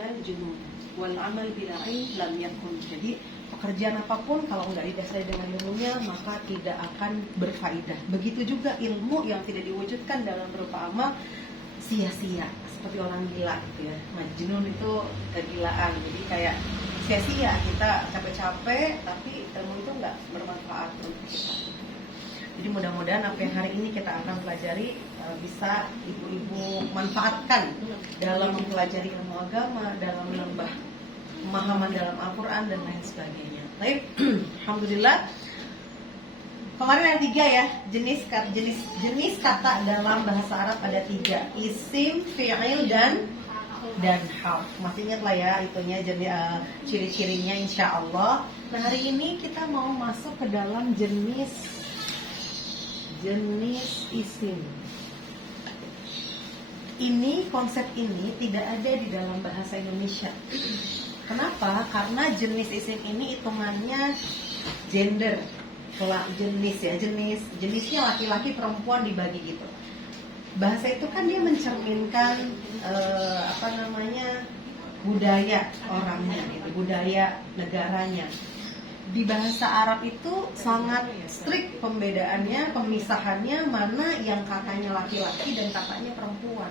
a'mal junun wal amal bila ilm lam yakun. Jadi pekerjaan apapun kalau nggak didasari dengan ilmunya maka tidak akan berfaedah. Begitu juga ilmu yang tidak diwujudkan dalam berupa amal sia-sia, seperti orang gila gitu ya. Majnun itu kegilaan, jadi kayak sia-sia, kita capek-capek tapi ilmu itu nggak bermanfaat untuk kita. Jadi mudah-mudahan apa yang hari ini kita akan pelajari bisa ibu-ibu manfaatkan dalam mempelajari ilmu agama, dalam menambah pemahaman dalam Al-Quran dan lain sebagainya. Baik, alhamdulillah. Kemarin ada 3 ya, jenis kata dalam bahasa Arab ada 3, isim, fi'il dan harf. Masih ingat lah ya itunya, ciri-cirinya insya Allah. Nah hari ini kita mau masuk ke dalam jenis isim. Konsep ini tidak ada di dalam bahasa Indonesia. Kenapa? Karena jenis isim ini hitungannya gender, jenisnya laki-laki perempuan dibagi gitu. Bahasa itu kan dia mencerminkan budaya orangnya, gitu, budaya negaranya. Di bahasa Arab itu sangat strict pembedaannya, pemisahannya mana yang katanya laki-laki dan katanya perempuan.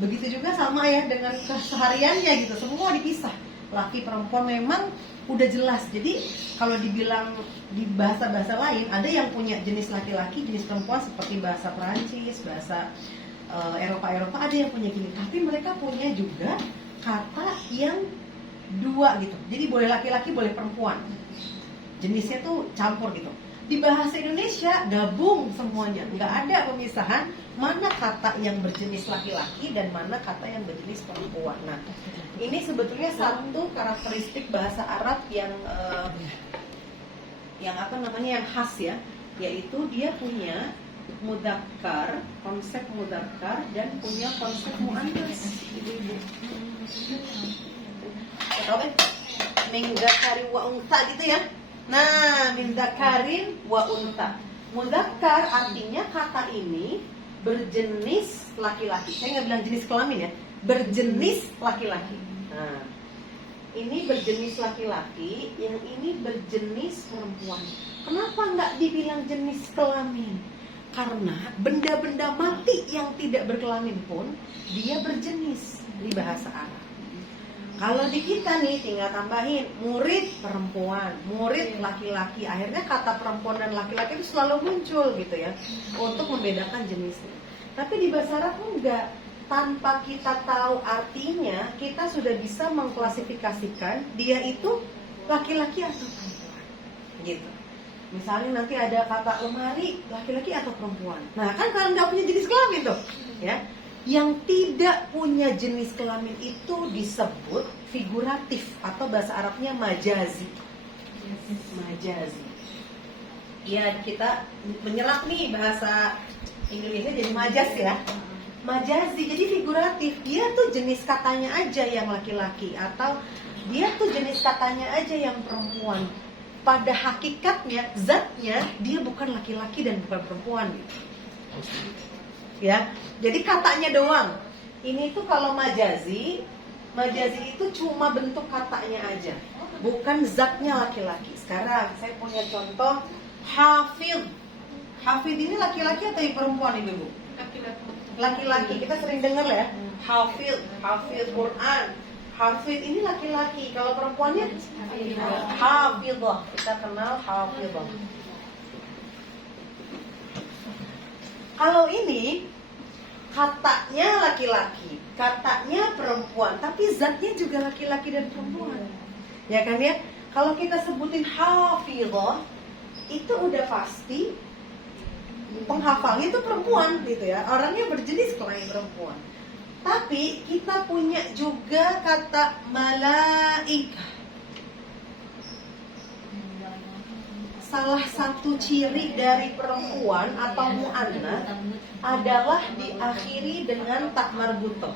Begitu juga sama ya dengan kesehariannya gitu, semua dipisah. Laki perempuan memang udah jelas. Jadi kalau dibilang di bahasa-bahasa lain ada yang punya jenis laki-laki, jenis perempuan seperti bahasa Perancis, bahasa Eropa ada yang punya gini. Tapi mereka punya juga kata yang 2 gitu. Jadi boleh laki-laki, boleh perempuan. Jenisnya tuh campur gitu. Di bahasa Indonesia gabung semuanya, nggak ada pemisahan mana kata yang berjenis laki-laki dan mana kata yang berjenis perempuan. Nah, ini sebetulnya satu karakteristik bahasa Arab yang yang khas ya, yaitu dia punya mudzakkar, konsep mudzakkar dan punya konsep muannats. Ibu-ibu. Tahu kan? Min dzakari wa untha gitu ya. Nah, min dzakarin wa untha. Mudzakkar artinya kata ini berjenis laki-laki. Saya nggak bilang jenis kelamin ya, berjenis laki-laki. Nah, ini berjenis laki-laki, yang ini berjenis perempuan. Kenapa nggak dibilang jenis kelamin? Karena benda-benda mati yang tidak berkelamin pun dia berjenis di bahasa Arab. Kalau di kita nih tinggal tambahin murid perempuan, murid laki-laki, akhirnya kata perempuan dan laki-laki itu selalu muncul gitu ya, untuk membedakan jenisnya. Tapi di bahasa Arab enggak, tanpa kita tahu artinya kita sudah bisa mengklasifikasikan dia itu laki-laki atau perempuan gitu. Misalnya nanti ada kata lemari, laki-laki atau perempuan. Nah kan kalau nggak punya jenis kelamin tuh ya. Yang tidak punya jenis kelamin itu disebut figuratif atau bahasa Arabnya majazi. Majazi. Ya kita menyerap nih bahasa Indonesia jadi majas ya. Majazi jadi figuratif. Dia tuh jenis katanya aja yang laki-laki atau dia tuh jenis katanya aja yang perempuan. Pada hakikatnya, zatnya dia bukan laki-laki dan bukan perempuan. Ya, jadi katanya doang. Ini tuh kalau majazi itu cuma bentuk katanya aja, bukan zatnya laki-laki. Sekarang saya punya contoh hafidh. Hafidh ini laki-laki atau perempuan ibu? Laki-laki. Kita sering dengar ya, hafidh Quran. Hafidh ini laki-laki. Kalau perempuannya hafidhah. Kita kenal hafidhah. Kalau ini katanya laki-laki, katanya perempuan, tapi zatnya juga laki-laki dan perempuan. Ya kan ya? Kalau kita sebutin hafidhah, itu udah pasti penghafalnya itu perempuan gitu ya. Orangnya berjenis kelamin perempuan. Tapi kita punya juga kata malaikah. Salah satu ciri dari perempuan atau mu'annats adalah diakhiri dengan tak marbutoh.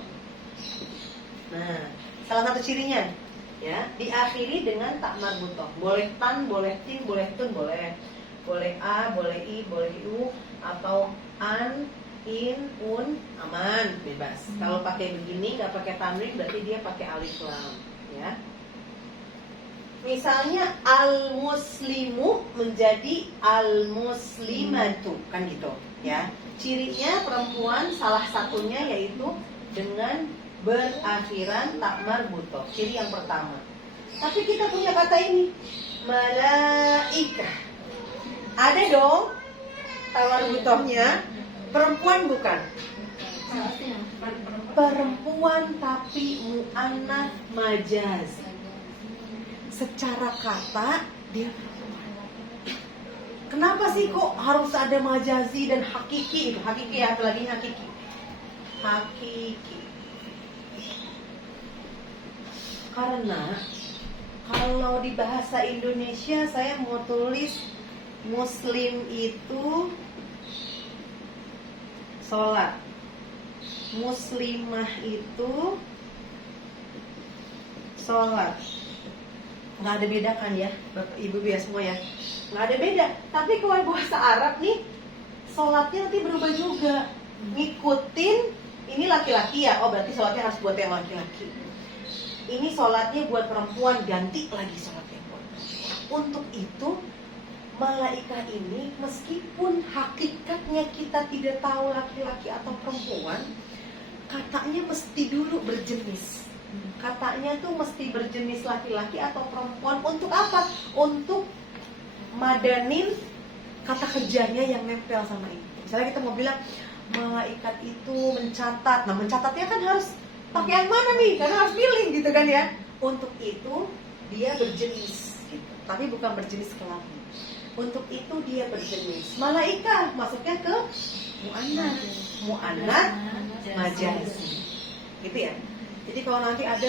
Nah, salah satu cirinya ya, diakhiri dengan tak marbutoh. Boleh tan, boleh tin, boleh tun, boleh. Boleh a, boleh i, boleh u, atau an, in, un, aman, bebas. Kalau pakai begini nggak pakai tanwin berarti dia pakai alif lam, ya. Misalnya al-muslimu menjadi al-muslimatu, kan gitu, ya. Cirinya perempuan salah satunya yaitu dengan berakhiran tak marbutoh. Ciri yang pertama. Tapi kita punya kata ini, malaikah. Ada dong tawar butohnya. Perempuan bukan? Perempuan tapi mu'annas majaz. Secara kata dia perempuan. Kenapa sih kok harus ada majazi dan hakiki itu? Hakiki ya, lagi hakiki. Hakiki. Karena kalau di bahasa Indonesia saya mau tulis muslim itu sholat, muslimah itu sholat. Nggak ada beda kan ya, Bapak Ibu ya semua ya, nggak ada beda. Tapi kalau bahasa Arab nih, sholatnya nanti berubah juga, ngikutin ini laki-laki ya, oh berarti sholatnya harus buat yang laki-laki. Ini sholatnya buat perempuan, ganti lagi sholatnya buat perempuan. Untuk itu malaikah ini meskipun hakikatnya kita tidak tahu laki-laki atau perempuan, katanya mesti dulu berjenis. Katanya tuh mesti berjenis laki-laki atau perempuan. Untuk apa? Untuk madanin kata kerjanya yang nempel sama itu. Misalnya kita mau bilang malaikat itu mencatat. Nah mencatatnya kan harus pakai yang mana nih? Karena harus pilih gitu kan ya. Untuk itu dia berjenis gitu. Tapi bukan berjenis kelamin. Untuk itu dia berjenis. Malaikah masuknya ke mu'annas majazi. Gitu ya. Jadi kalau nanti ada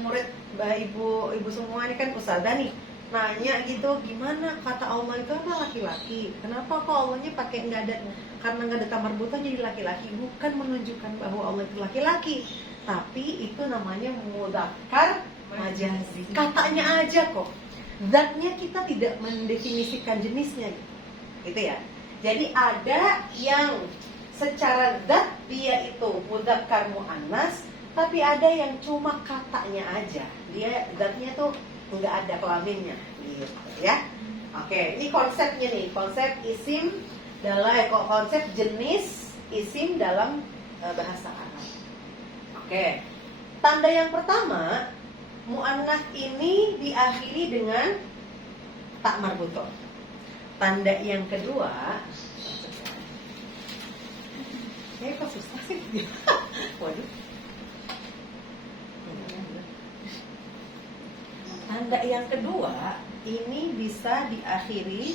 murid Mbak Ibu semua ini kan ustazah nih, nanya gitu, gimana kata Allah itu apa laki-laki? Kenapa kok Allahnya pakai nggak ada, karena nggak ada tamar buta jadi laki-laki? Bukan menunjukkan bahwa Allah itu laki-laki, tapi itu namanya mudzakkar majazi. Katanya aja kok. Zatnya kita tidak mendefinisikan jenisnya gitu ya. Jadi ada yang secara zat dia itu mudzakkar muannas, tapi ada yang cuma katanya aja, dia zatnya tuh nggak ada kelaminnya gitu ya. Oke, ini konsepnya nih, konsep isim dalam konsep jenis isim dalam bahasa Arab. Oke, tanda yang pertama, mu'annas ini diakhiri dengan tak marbutoh. Tanda yang kedua, kok susah sih? Waduh. Tanda yang kedua ini bisa diakhiri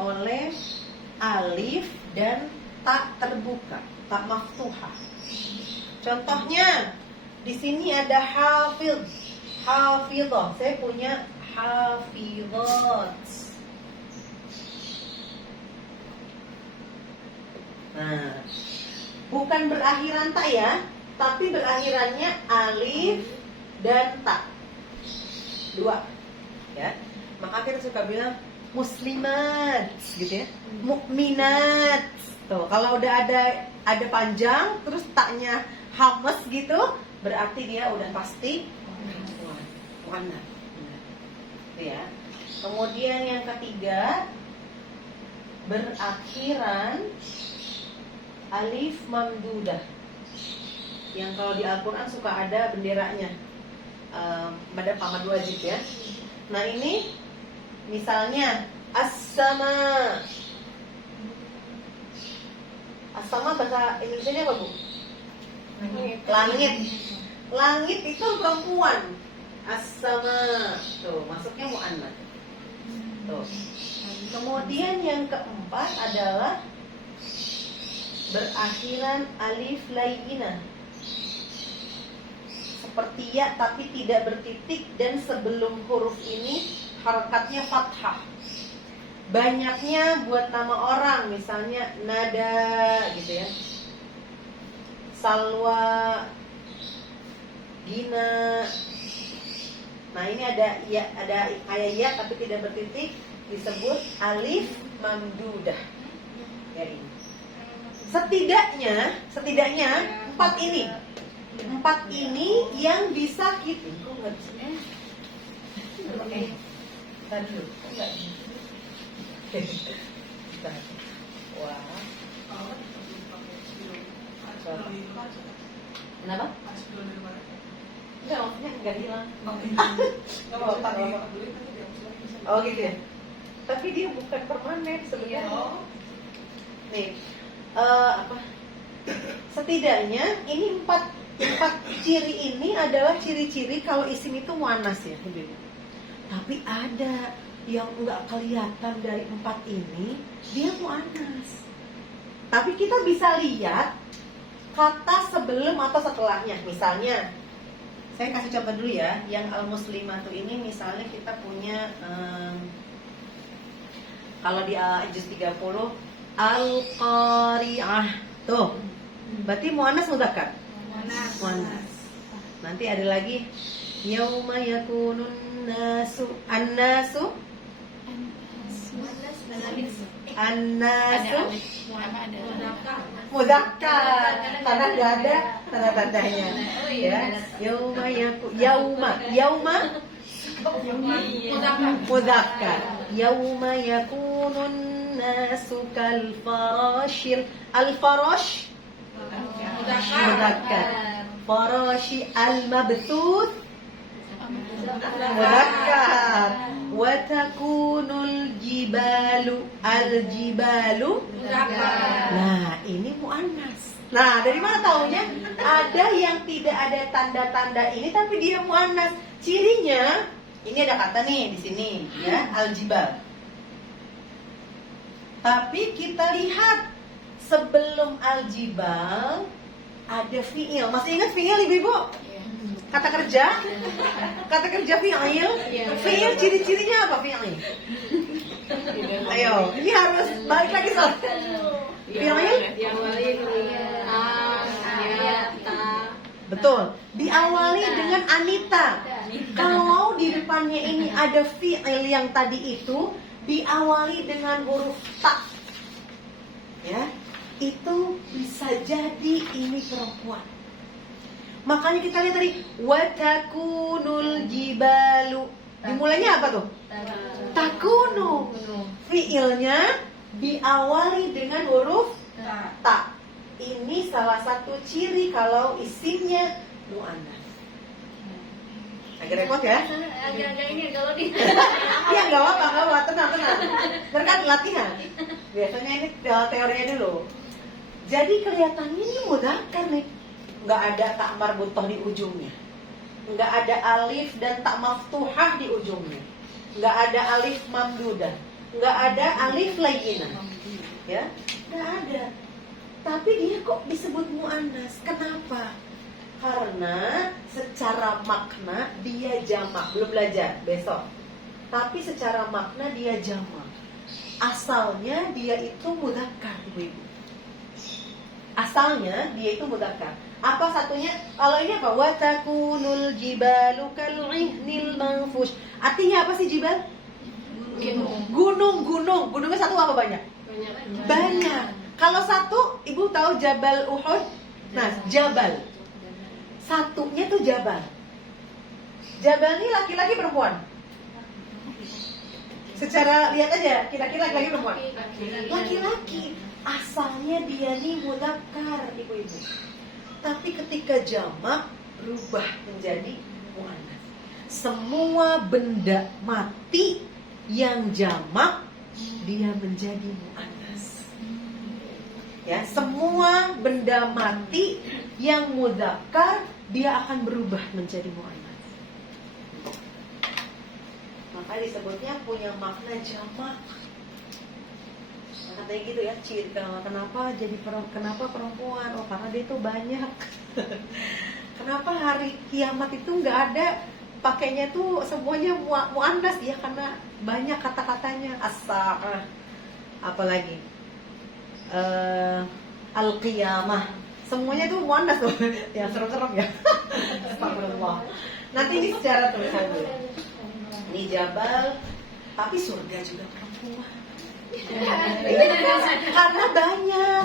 oleh alif dan tak terbuka, tak maftuhah. Contohnya di sini ada hafidh, hafidhah. Saya punya hafidhat. Nah, bukan berakhiran tak ya, tapi berakhirannya alif dan tak. Dua, ya. Maka kita suka bilang muslimat, gitu ya, mukminat. Tuh, kalau udah ada panjang, terus taknya hamas gitu, berarti dia udah pasti muannas. Ya. Kemudian yang ketiga, berakhiran alif mamdudah. Yang kalau di Al-Quran suka ada benderanya. Pada pamad wajib ya. Nah ini misalnya as-sama. As-sama bahasa Indonesianya apa Bu? Langit. Langit itu perempuan. As-sama. Tuh masuknya mu'annas. Tuh. Kemudian yang keempat adalah berakhiran alif layyinah. Seperti ya tapi tidak bertitik, dan sebelum huruf ini harakatnya fathah. Banyaknya buat nama orang, misalnya Nada gitu ya, Salwa, Gina. Nah ini ada ya tapi tidak bertitik, disebut alif mamdudah. Ya ini. Setidaknya empat ini yang bisa kita. Tadi dulu. Wah. Kenapa? Enggak, maksudnya enggak hilang. Enggak apa-apa. Oh gitu ya. Tapi dia bukan permanen sebenarnya. Nih, apa? Setidaknya ini empat ciri ini adalah ciri-ciri kalau isim itu muannas ya, Ibu. Tapi ada yang enggak kelihatan dari empat ini, dia muannas. Tapi kita bisa lihat kata sebelum atau setelahnya. Misalnya, saya kasih contoh dulu ya, yang al-muslimatu ini misalnya kita punya kalau di juz 30 al-qari'ah. Tuh. Berarti muannas mudzakkar. Muannas. Nanti ada lagi yauma yakunun nasu annasu mudzakkar. Karena enggak ada tanda-tandanya. Ya. Yauma mudzakkar. Yauma yakunun nasu kal farashil. Al-farash mudzakkar. Farashi al-mabthuth mudzakkar. Wa takunul jibalu al-jibalu mudzakkar. Nah, ini muannas. Nah, dari mana taunya? Ada yang tidak ada tanda-tanda ini tapi dia muannas. Cirinya ini ada kata nih di sini ya, al-jibal. Tapi kita lihat sebelum al-jibal ada fi'il. Masih ingat fi'il Ibu-ibu? Kata kerja? Kata kerja fi'il? Fi'il ciri-cirinya apa fi'il? Ayo, ini harus balik lagi soal. Fi'il? Betul. Diawali dengan Anita. Kalau di depannya ini ada fi'il yang tadi itu diawali dengan huruf ta. Ya. Itu bisa jadi ini perempuan. Makanya kita lihat tadi watakunul jibalu. Dimulainya apa tuh? Takunu. Fiilnya diawali dengan huruf ta. Ini salah satu ciri kalau isimnya muannas. Agak repot ya? Agak ini kalau di. Iya nggak apa-apa, tenang. Berkat latihan. Biasanya ini teorinya dulu. Jadi kelihatannya ini mudzakkar nih. Nggak ada tak marbutah di ujungnya. Nggak ada alif dan tak maftuhah di ujungnya. Nggak ada alif mamdudah. Nggak ada alif layyinah. Ya, nggak ada. Tapi dia kok disebut muannas? Kenapa? Karena secara makna dia jamak. Belum belajar besok. Tapi secara makna dia jamak. Asalnya dia itu mudzakkar, Ibu. Asalnya dia itu mudzakkar. Apa satunya? Kalau ini apa? Wa takunul jibalu kal'ihnil manfush. Artinya apa sih jibal? Gunung. Gunungnya satu apa banyak? Banyak. Kalau satu, Ibu tahu Jabal Uhud? Nah, Jabal. Satunya tuh Jabal. Jabal ini laki-laki perempuan? Secara lihat aja, kira-kira laki-laki perempuan? Laki-laki. Asalnya dia nih mudzakkar, Ibu-ibu. Tapi ketika jamak berubah menjadi muannas. Semua benda mati yang jamak dia menjadi muannas. Ya, semua benda mati yang mudzakkar dia akan berubah menjadi muannas. Maka disebutnya punya makna jamak. Katanya gitu ya, kenapa perempuan? Oh, karena dia itu banyak. Kenapa hari kiamat itu nggak ada pakainya tuh semuanya muannas ya, karena banyak kata-katanya. As-sa'ah, apalagi al-qiyamah, semuanya tuh muannas tuh. Ya serem-serem ya. Astagfirullah. Nanti ini secara tulisan dulu. Ini Jabal, tapi surga juga perempuan. Karena banyak.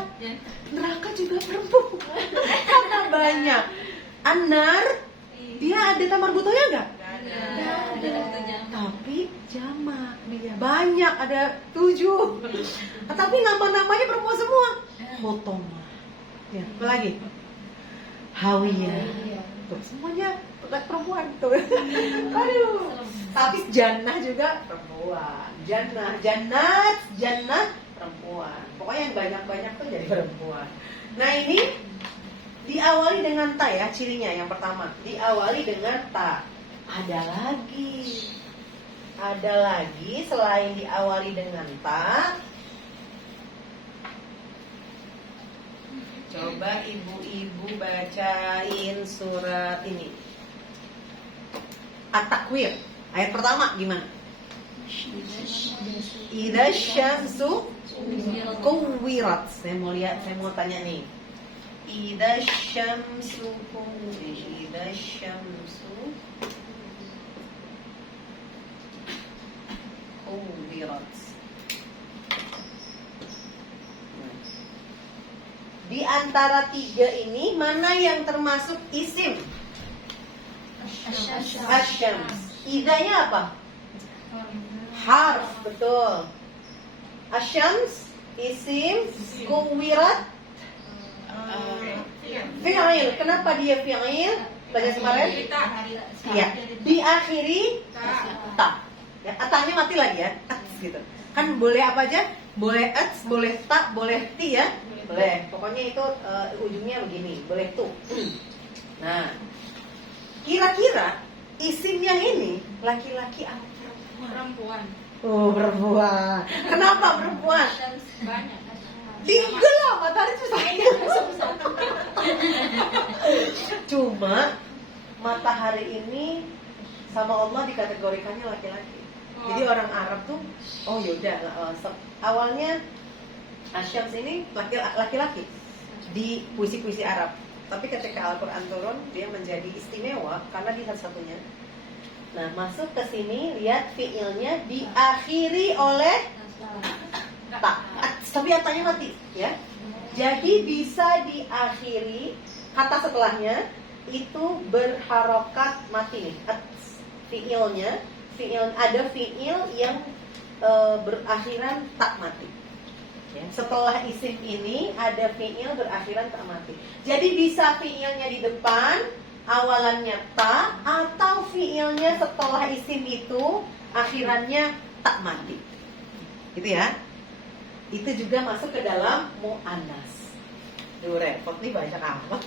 Neraka juga perempuan. Karena banyak. Anar, dia ada tamar butonya nggak? Tapi jamak dia banyak, ada 7. Tapi nama-namanya perempuan semua. Hotomah. Ya, apa lagi? Hawiyah. Tuh, semuanya perempuan tuh. Aduh. Tapi jannah juga perempuan. Jannah perempuan. Pokoknya yang banyak-banyak tuh jadi perempuan. Nah, ini diawali dengan ta ya, cirinya yang pertama. Diawali dengan ta. Ada lagi selain diawali dengan ta. Coba ibu-ibu bacain surat ini. At-Takwir. Ayat pertama gimana? Idza syamsu kuwirat. Saya mau tanya nih. Idza syamsu kuwirat. Di antara 3 ini mana yang termasuk isim? Asyams. Idanya apa? Harf, betul. Asyams isim, kuwirat fi'il. Kenapa dia fi'il? Belajar kemarin? Iya. Diakhiri ta. Ya, atanya mati lagi ya. Ats gitu. Kan boleh apa aja? Boleh ats, boleh ta, boleh ti ya. Boleh. Pokoknya itu ujungnya begini, boleh tuh. Nah, kira-kira isim yang ini laki-laki atau Perempuan. Oh, perempuan. Kenapa perempuan? Banyak. 3 lah, matahari susah. Cuma matahari ini sama Allah dikategorikannya laki-laki. Jadi orang Arab tuh, oh yaudah, awalnya Asyams ini laki-laki di puisi-puisi Arab. Tapi ketika Al-Quran turun, dia menjadi istimewa karena dia satu-satunya. Nah, masuk ke sini, lihat fiilnya diakhiri oleh ta. Tapi atanya mati, ya. Jadi bisa diakhiri, kata setelahnya itu berharokat mati nih. Fiilnya, ada fiil yang berakhiran tak mati. Ya, setelah isim ini ada fiil berakhiran tak mati. Jadi bisa fiilnya di depan, awalannya ta, atau fiilnya setelah isim itu akhirannya tak mati. Gitu ya. Itu juga masuk ke dalam mu'annas. Duh, repot nih banyak amat.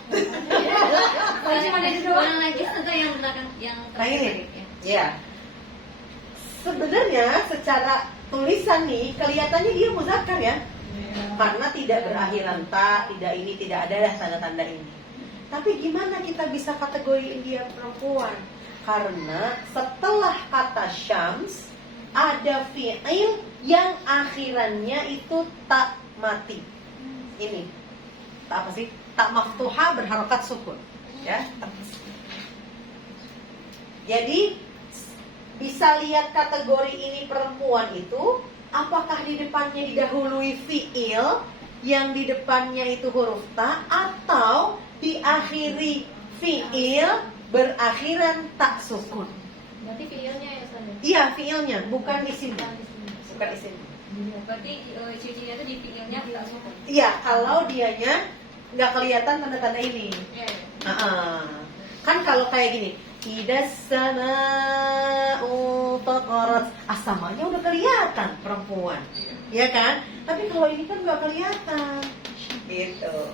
Masih ada di doang lagi atau yang belakang yang Nah ini, ya. Sebenarnya secara tulisan nih kelihatannya dia muzakkar ya. Karena tidak berakhiran ta, tidak ini, tidak ada dah tanda-tanda ini. Tapi gimana kita bisa kategoriin dia perempuan? Karena setelah kata syams ada fi'il yang akhirannya itu tak mati. Ini tak apa sih? Tak maftuha berharokat sukun, ya. Jadi bisa lihat kategori ini perempuan itu apakah di depannya didahului fi'il yang di depannya itu huruf ta, atau diakhiri fi'il berakhiran tak sukun. Berarti fiilnya ya San? Iya, fi'ilnya, bukan isim. Bukan isim. Berarti ciri-cirinya itu di fiilnya tak sukun. Iya, kalau dianya nggak kelihatan tanda-tanda ini. Iya. Kan kalau kayak gini, idas sama'u faqarat, asamanya udah kelihatan perempuan, ya kan? Tapi kalau ini kan nggak kelihatan, gitu.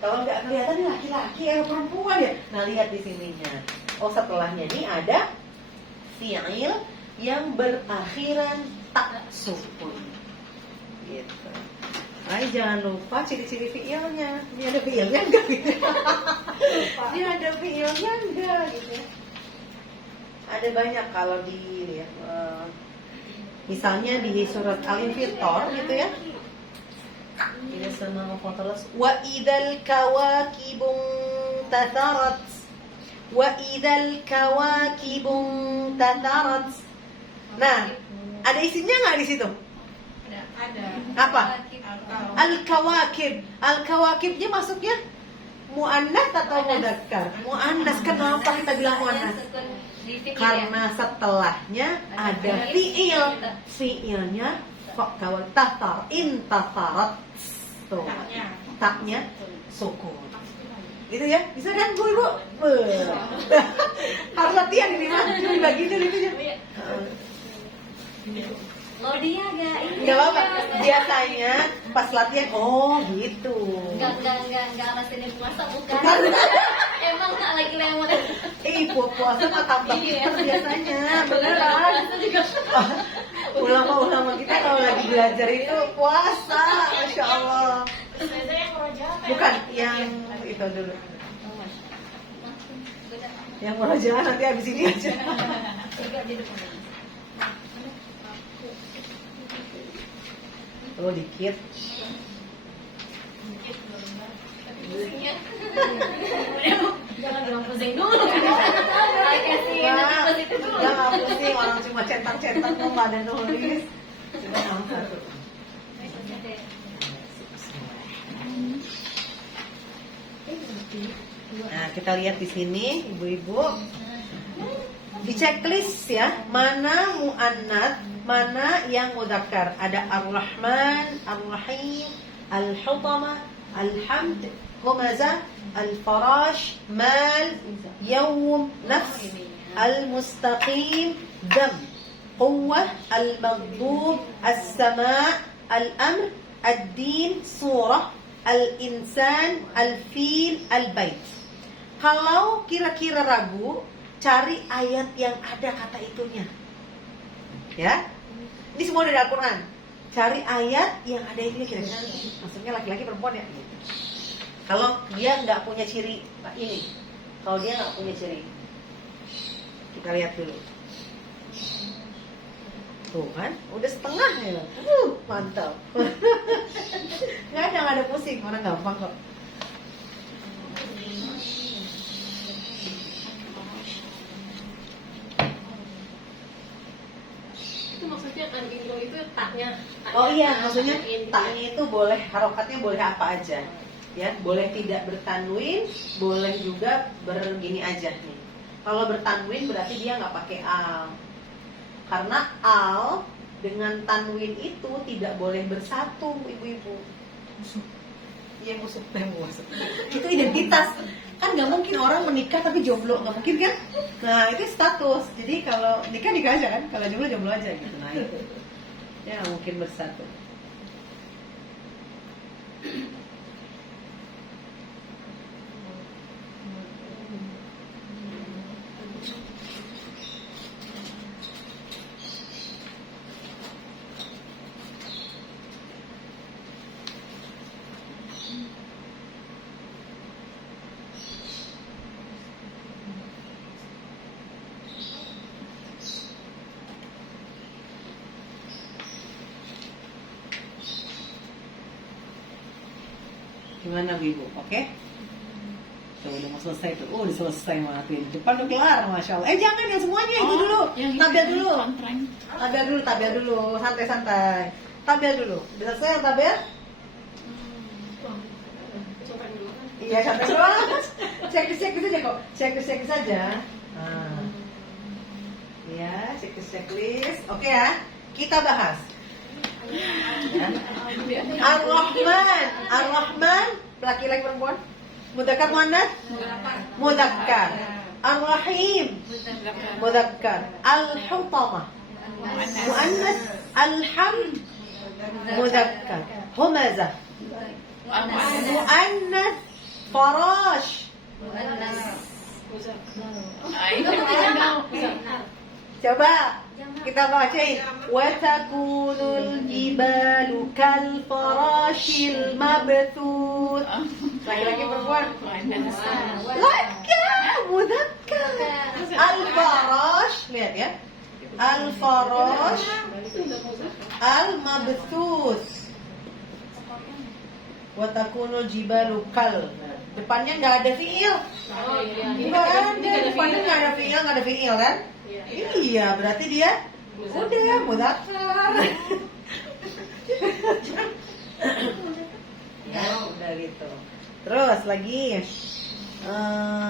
Kalau nggak kelihatan ini laki-laki atau perempuan ya. Nah lihat di sininya. Oh setelahnya ini ada fi'il yang berakhiran tak sukun, gitu. Ay, jangan lupa ciri-ciri fi'ilnya. Ini ada fi'ilnya enggak gitu? Ini ada fi'ilnya enggak gitu? Ada banyak kalau di misalnya di surat Al-Infitor gitu ya. Ini sama terus wa idzal kawakibun tatharat. Wa idzal kawakibun tatharat. Nah, ada isimnya enggak di situ? Ada. Apa? Atau Al-kawakib. Al-kawakibnya masuknya muannas atau mudzakkar? Muannas. Kenapa kita bilang muannas? Karena setelahnya ada fiil. Fiilnya kawal tatar, intasarat. Tuh. Taknya sukun. Gitu ya? Bisa kan Bu Ibu? Harus latihan ini mah. Bagi itu ya. Lo dia gak ini. Enggak apa-apa. Biasanya pas latihan gitu. Enggak rasanya puasa bukan. Bukan. Emang gak lagi lemon. Puasa mah tambah Iya. biasanya. Beneran. Ulama-ulama kita kalau lagi belajar itu puasa, Masya Allah. Saya yang merojak. Bukan yang itu dulu. Yang murojaah nanti habis ini aja. Oh dikit. Jangan bilang pusing dulu. Kasih Wah, itu dulu. nggak pusing, orang cuma centang-centang mau pada nulis. Sudah langsung. Nah, kita lihat di sini, ibu-ibu. Di checklist ya, mana muannats, mana yang mudzakkar. Ada Ar-Rahman, Ar-Rahim, Al-Hutama, Al-Hamd, Humazah, Al-Farash, Mal, Yawm, Nafs, Al-Mustaqim, Dam, Quwwah, Al-Maghdub, As-Sama', Al-Amr, Ad-Din, Surah, Al-Insan, Al-Fil, Al-Bait. Kalau kira-kira ragu, cari ayat yang ada kata itunya. Ya. Ini semua dari Al-Quran. Cari ayat yang ada itunya kira-kira. Maksudnya laki-laki perempuan ya. Kalau dia nggak punya ciri ini. Kalau dia nggak punya ciri. Kita lihat dulu. Tuh kan, udah setengah ya. Mantap. Nggak ada pusing. Orang gampang kok. Itu maksudnya an-indro itu taknya. Oh iya, maksudnya taknya itu boleh, harokatnya boleh apa aja. Ya, boleh tidak bertanwin, boleh juga begini aja nih. Kalau bertanwin berarti dia nggak pakai al. Karena al dengan tanwin itu tidak boleh bersatu, ibu-ibu. Iya, musuh. Itu identitas. Kan nggak mungkin orang menikah tapi jomblo, nggak mungkin kan? Nah, itu status. Jadi kalau nikah aja kan, kalau jomblo aja gitu. Nah, itu. Ya nggak mungkin bersatu. Gimana Bu? Oke? Tuh udah mau selesai tuh. Oh, udah selesai malah tuh. Depan udah kelar, Masya Allah. Jangan yang semuanya itu dulu. Tabel dulu. Tabel dulu. Santai-santai. Tabel dulu. Udah selesai yang tabel? Coba dulu kan. Iya, sampai dulu. Checklist aja kok. Checklist saja. Nah. Ya, checklist. Oke ya. Kita bahas. Ar-Rahman, laki-laki perempuan? Mudzakkar muannats? Mudzakkar. Ar-Rahim, mudzakkar. Al-Hutama, muannats. Al-Hamd, mudzakkar. Humazah, muannats. Farash, coba kita bacain. Wa takunul jibalu kal farashil mabthut. Laki-laki perempuan? Laki, mudzakkar. Al farash, lihat ya. Al farash, al mabthut. Wa takunul jibalu kal. Depannya nggak ada fiil. Oh iya. Nggak ada, depannya nggak ada fiil kan? Iya, berarti dia udah mudzakkar. Ya, udah gitu. Terus lagi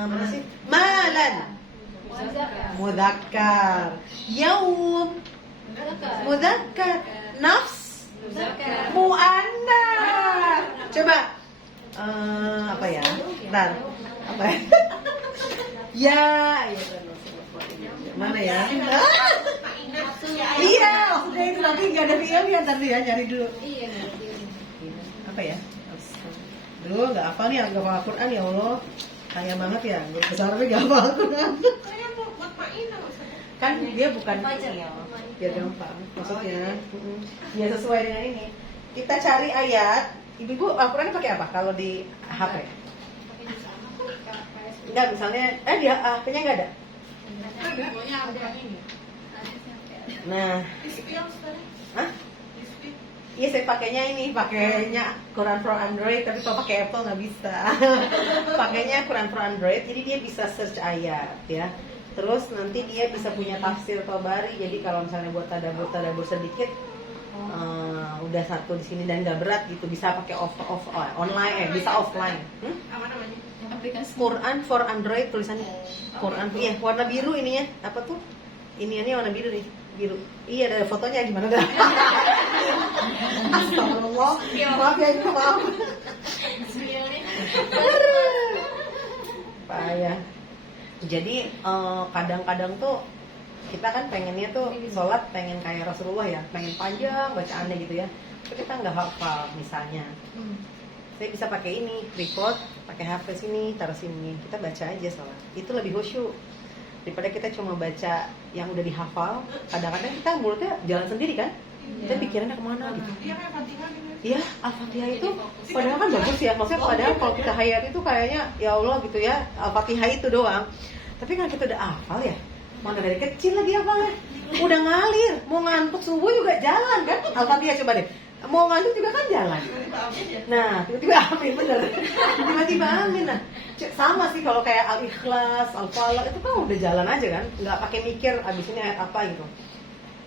mana sih? Malan. Mudzakkar. Yaum. Mudzakkar. Nafs. Muannas. Coba apa ya? Bentar. Apa ya? Ya, mana ya? Iya, maksudnya itu nanti nggak ada film ya, ntar ya cari dulu. Iya, Apa ya? Duh, nggak hafal nih, nggak hafal Al-Quran ya Allah. Kaya banget ya, gue besar tapi nggak hafal Al-Quran. Kan dia bukan biar gampang, maksudnya. Ya sesuai dengan ini. Kita cari ayat. Ibu Al-Quran pakai apa? Kalau di HP? Enggak, misalnya, di HP-nya nggak ada. Nah, hah? Iya saya pakainya Quran for Android, tapi kalau pakai Apple nggak bisa. Pakainya Quran for Android, jadi dia bisa search ayat ya. Terus nanti dia bisa punya tafsir Tabari, jadi kalau misalnya buat tadabbur sedikit, udah satu di sini dan nggak berat gitu, bisa pakai online, bisa offline. Apa namanya? aplikasi Quran for Android tulisannya. Quran, iya warna biru ininya, apa tuh? Ini warna biru nih. Biru. Iya ada fotonya gimana dah. Astagfirullah. Maaf ya itu maaf. Payah. Jadi kadang-kadang tuh kita kan pengennya tuh sholat pengen kayak Rasulullah ya, pengen panjang bacaannya gitu ya. Tapi kita nggak hafal misalnya. Saya bisa pakai ini, record, pakai HP sini, taruh sini. Kita baca aja sholat. Itu lebih khusyuk daripada kita cuma baca yang udah dihafal. Kadang-kadang kita mulutnya jalan sendiri kan, kita pikirannya kemana gitu. Iya, Al-Fatihah itu padahal kan bagus ya, maksudnya padahal kalau kita hayat itu kayaknya ya Allah gitu ya, Al-Fatihah itu doang. Tapi kan kita udah hafal ya, mana dari kecil lagi hafalnya, udah ngalir, mau ngantuk subuh juga jalan kan, Al-Fatihah coba deh, mau ngantuk juga kan jalan. Nah, tiba-tiba amin bener, tiba-tiba amin. Nah, sama sih kalau kayak Al-Ikhlas, Al-Falaq itu kan udah jalan aja kan, nggak pakai mikir abis ini ayat apa gitu.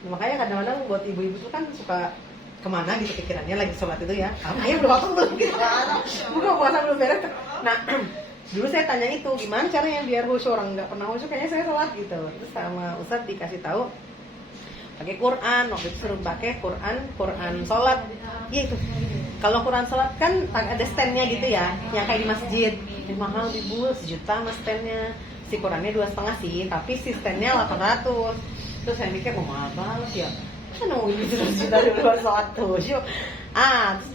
Nah, makanya kadang-kadang buat ibu-ibu tuh kan suka kemana gitu pikirannya lagi sholat itu ya, ayo belum waktu belum gitu, buka puasa belum beres. Nah, dulu saya tanya itu gimana caranya biar khusyuk, orang nggak pernah khusyuk kayaknya saya sholat gitu. Terus sama Ustadz dikasih tahu pakai Quran, waktu itu suruh pakai Quran sholat. Iya itu. Kalau Quran sholat kan ada standnya gitu ya, yang kayak di masjid. Ini mahal ibu, 1 juta mas standnya. Si Qurannya 2,5 sih, tapi si standnya 800. Terus saya mikir mau mahal banget ya. Kan ini 1 juta dulu sholat tuh. Terus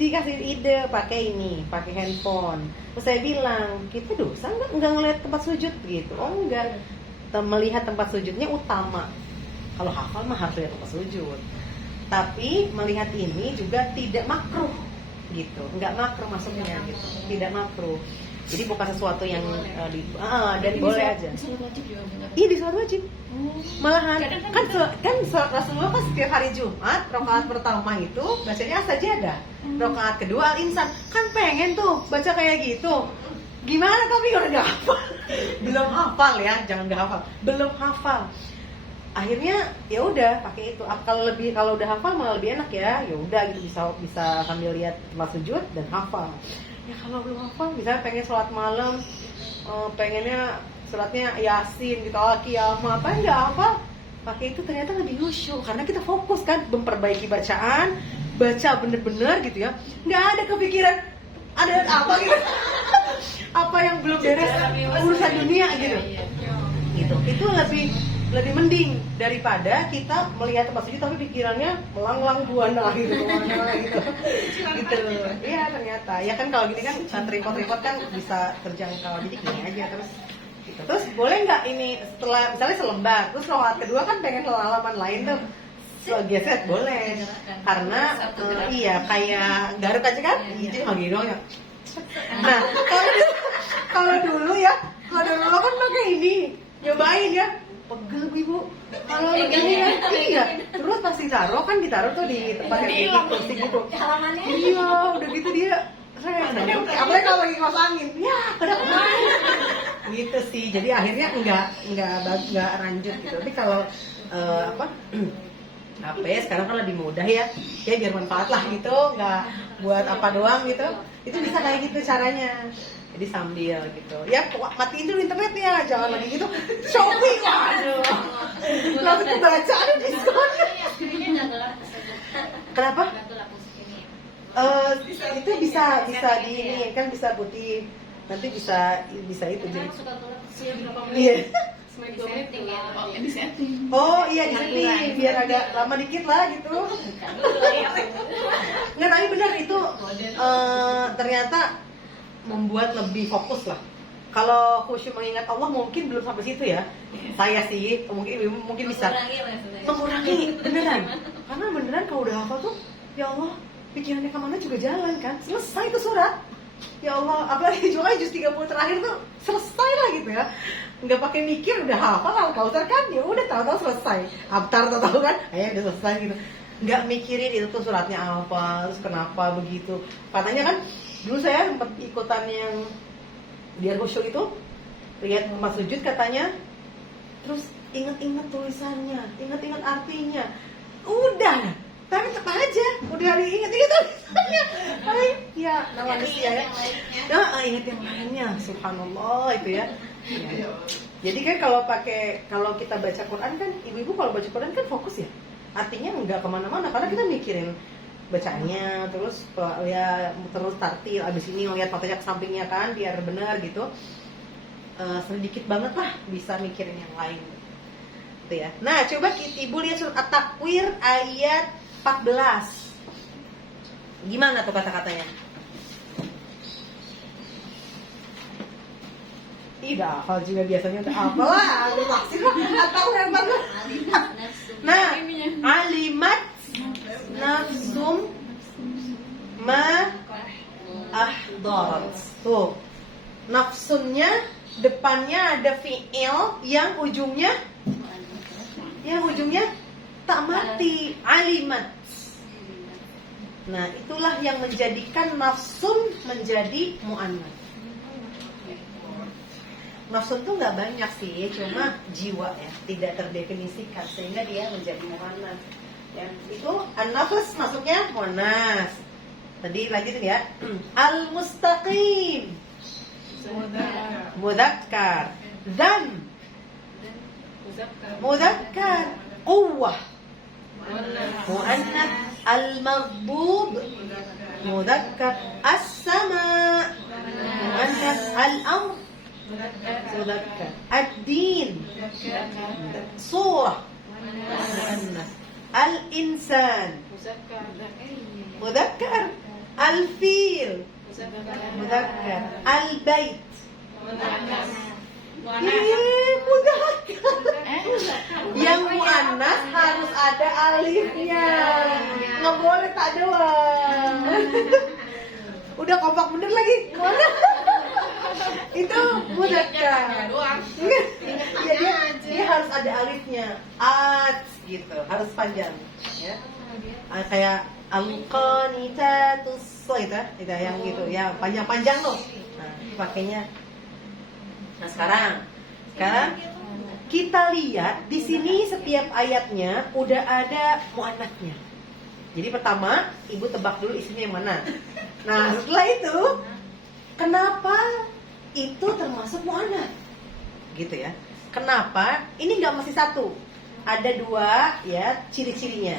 dikasih ide pakai ini, pakai handphone. Terus saya bilang, kita dosa nggak ngelihat tempat sujud gitu? Oh enggak, melihat tempat sujudnya utama. Kalau hafal mah harus lihat tempat sujud. Tapi melihat ini juga tidak makruh gitu, nggak makruh maksudnya gitu, tidak makruh. Jadi bukan sesuatu yang dan boleh aja. Iya di sholat wajib. Malahan kan Rasulullah kan setiap hari Jumat rakaat pertama itu bacanya as-sajdah, rakaat kedua al-insan. Kan pengen tuh baca kayak gitu. Gimana tapi udah nggak hafal, belum hafal ya, jangan nggak hafal, belum hafal. Akhirnya ya udah pakai itu. Kalau udah hafal malah lebih enak ya. Ya udah gitu bisa sambil lihat tempat sujud dan hafal. Ya kalau belum hafal, misalnya pengen sholat malam, pengennya sholatnya Yasin gitu, Al-Qiyamah, apa nggak hafal, pakai itu ternyata lebih khusyuk karena kita fokus kan memperbaiki bacaan, baca bener-bener gitu ya, nggak ada kepikiran ada apa gitu, apa yang belum beres urusan dunia gitu. Gitu. Itu lebih mending daripada kita melihat tempat sujud tapi pikirannya melanglang buana gitu. Gitu. Iya ternyata. Ya kan kalau gini kan tripod kan bisa terjangkau. Jadi gini aja terus gitu. Terus boleh nggak ini setelah misalnya selembar, terus rakaat kedua kan pengen halaman lain tuh geser boleh. Karena iya kayak garuk aja kan. Itu mah gitu ya. Nah, kalau dulu kan pakai ini. Nyobain ya. Pegel ibu kalau begini ya, iya. Terus pasti ditaruh tuh di tempat yang ini kursi gitu. Iya, udah gitu dia apalagi kalau lagi kipas angin, ya kedap-kedap gitu sih. Jadi akhirnya enggak lanjut gitu. Tapi kalau HP sekarang kan lebih mudah ya biar manfaat lah gitu, nggak buat apa doang gitu. Itu bisa kayak gitu caranya. Jadi sambil gitu ya, matiin dulu internetnya, jangan lagi gitu shopping, waduh langsung kebaca ada diskon. Screen-nya nggak gelap. Kenapa? Nggak gelap screen-nya. Itu bisa di ini kan, bisa putih, nanti bisa itu jadi. Emang suka gelap. Berapa Iya. menit? Semain 2 menit Setting ya. Di setting. Oh iya, di setting biar agak lama dikit lah gitu. Nggak, tapi benar itu ternyata membuat lebih fokus lah. Kalau khusyuk mengingat Allah mungkin belum sampai situ ya. Saya sih mungkin bisa Mengurangi maksudnya. mengurangi beneran. Karena beneran kalau udah hafal tuh, ya Allah, pikirannya kemana juga jalan kan. Selesai tuh surat. Ya Allah, apalagi juga juz 30 terakhir tuh selesai lah gitu ya. Nggak pakai mikir, udah hafal Al-Kautsar kan, ya udah tahu-tahu selesai. Abtar tahu kan, udah selesai gitu. Nggak mikirin itu tuh suratnya apa, terus kenapa begitu. Katanya kan dulu saya sempat ikutan yang biar khusyuk itu, lihat pas sujud katanya, terus inget-inget tulisannya, inget-inget artinya, udah, tapi tetap aja, udah diinget-inget tulisannya, ya namanya manusia ya, inget yang lainnya, subhanallah itu ya. Ya. Jadi kan kalau kita baca Quran kan, ibu-ibu kalau baca Quran kan fokus ya, artinya nggak kemana-mana karena kita mikirin bacaannya, terus ya terus tartil, abis ini ngeliat fotonya ke sampingnya kan biar benar gitu. Sedikit banget lah bisa mikirin yang lain gitu ya. Nah coba ibu lihat surat At-Takwir ayat 14, gimana tuh kata-katanya? Ida hafal juga biasanya udah hafal lah, vaksin lah atau hebat lah. Nah, alimat nafsum ma ahdarat. Tuh, nafsunnya depannya ada fi'il yang ujungnya tak mati, alimat. Nah, itulah yang menjadikan nafsun menjadi mu'annas. Nafsun tuh nggak banyak sih, cuma jiwa ya, tidak terdefinisikan sehingga dia menjadi mu'annas. Ya, itu an-nafs masuknya mu'annas. Tadi lanjutin ya. Al-mustaqim mudzakkar, dzan mudzakkar, quwwah mu'annas, al-maghdub mudzakkar, as-sama mu'annas, al-amr mudzakkar, ad-din surah mu'annas, al-insan mudzakkar, al-fil mudzakkar, al-bait mudzakkar. Yang mu'annas harus ada alifnya, nggak boleh tak doang. Udah kompak bener lagi. Itu mudzakkar. Iya, dia harus ada alifnya, gitu, harus panjang ya. Kayak al-qanitatus itu yang gitu ya, panjang-panjang loh. Nah, pakainya. Nah, sekarang kita lihat di sini setiap ayatnya udah ada muannasnya. Jadi pertama, ibu tebak dulu isinya yang mana. Nah, setelah itu kenapa itu termasuk muannas? Gitu ya. Kenapa? Ini nggak mesti satu. Ada dua ya ciri-cirinya.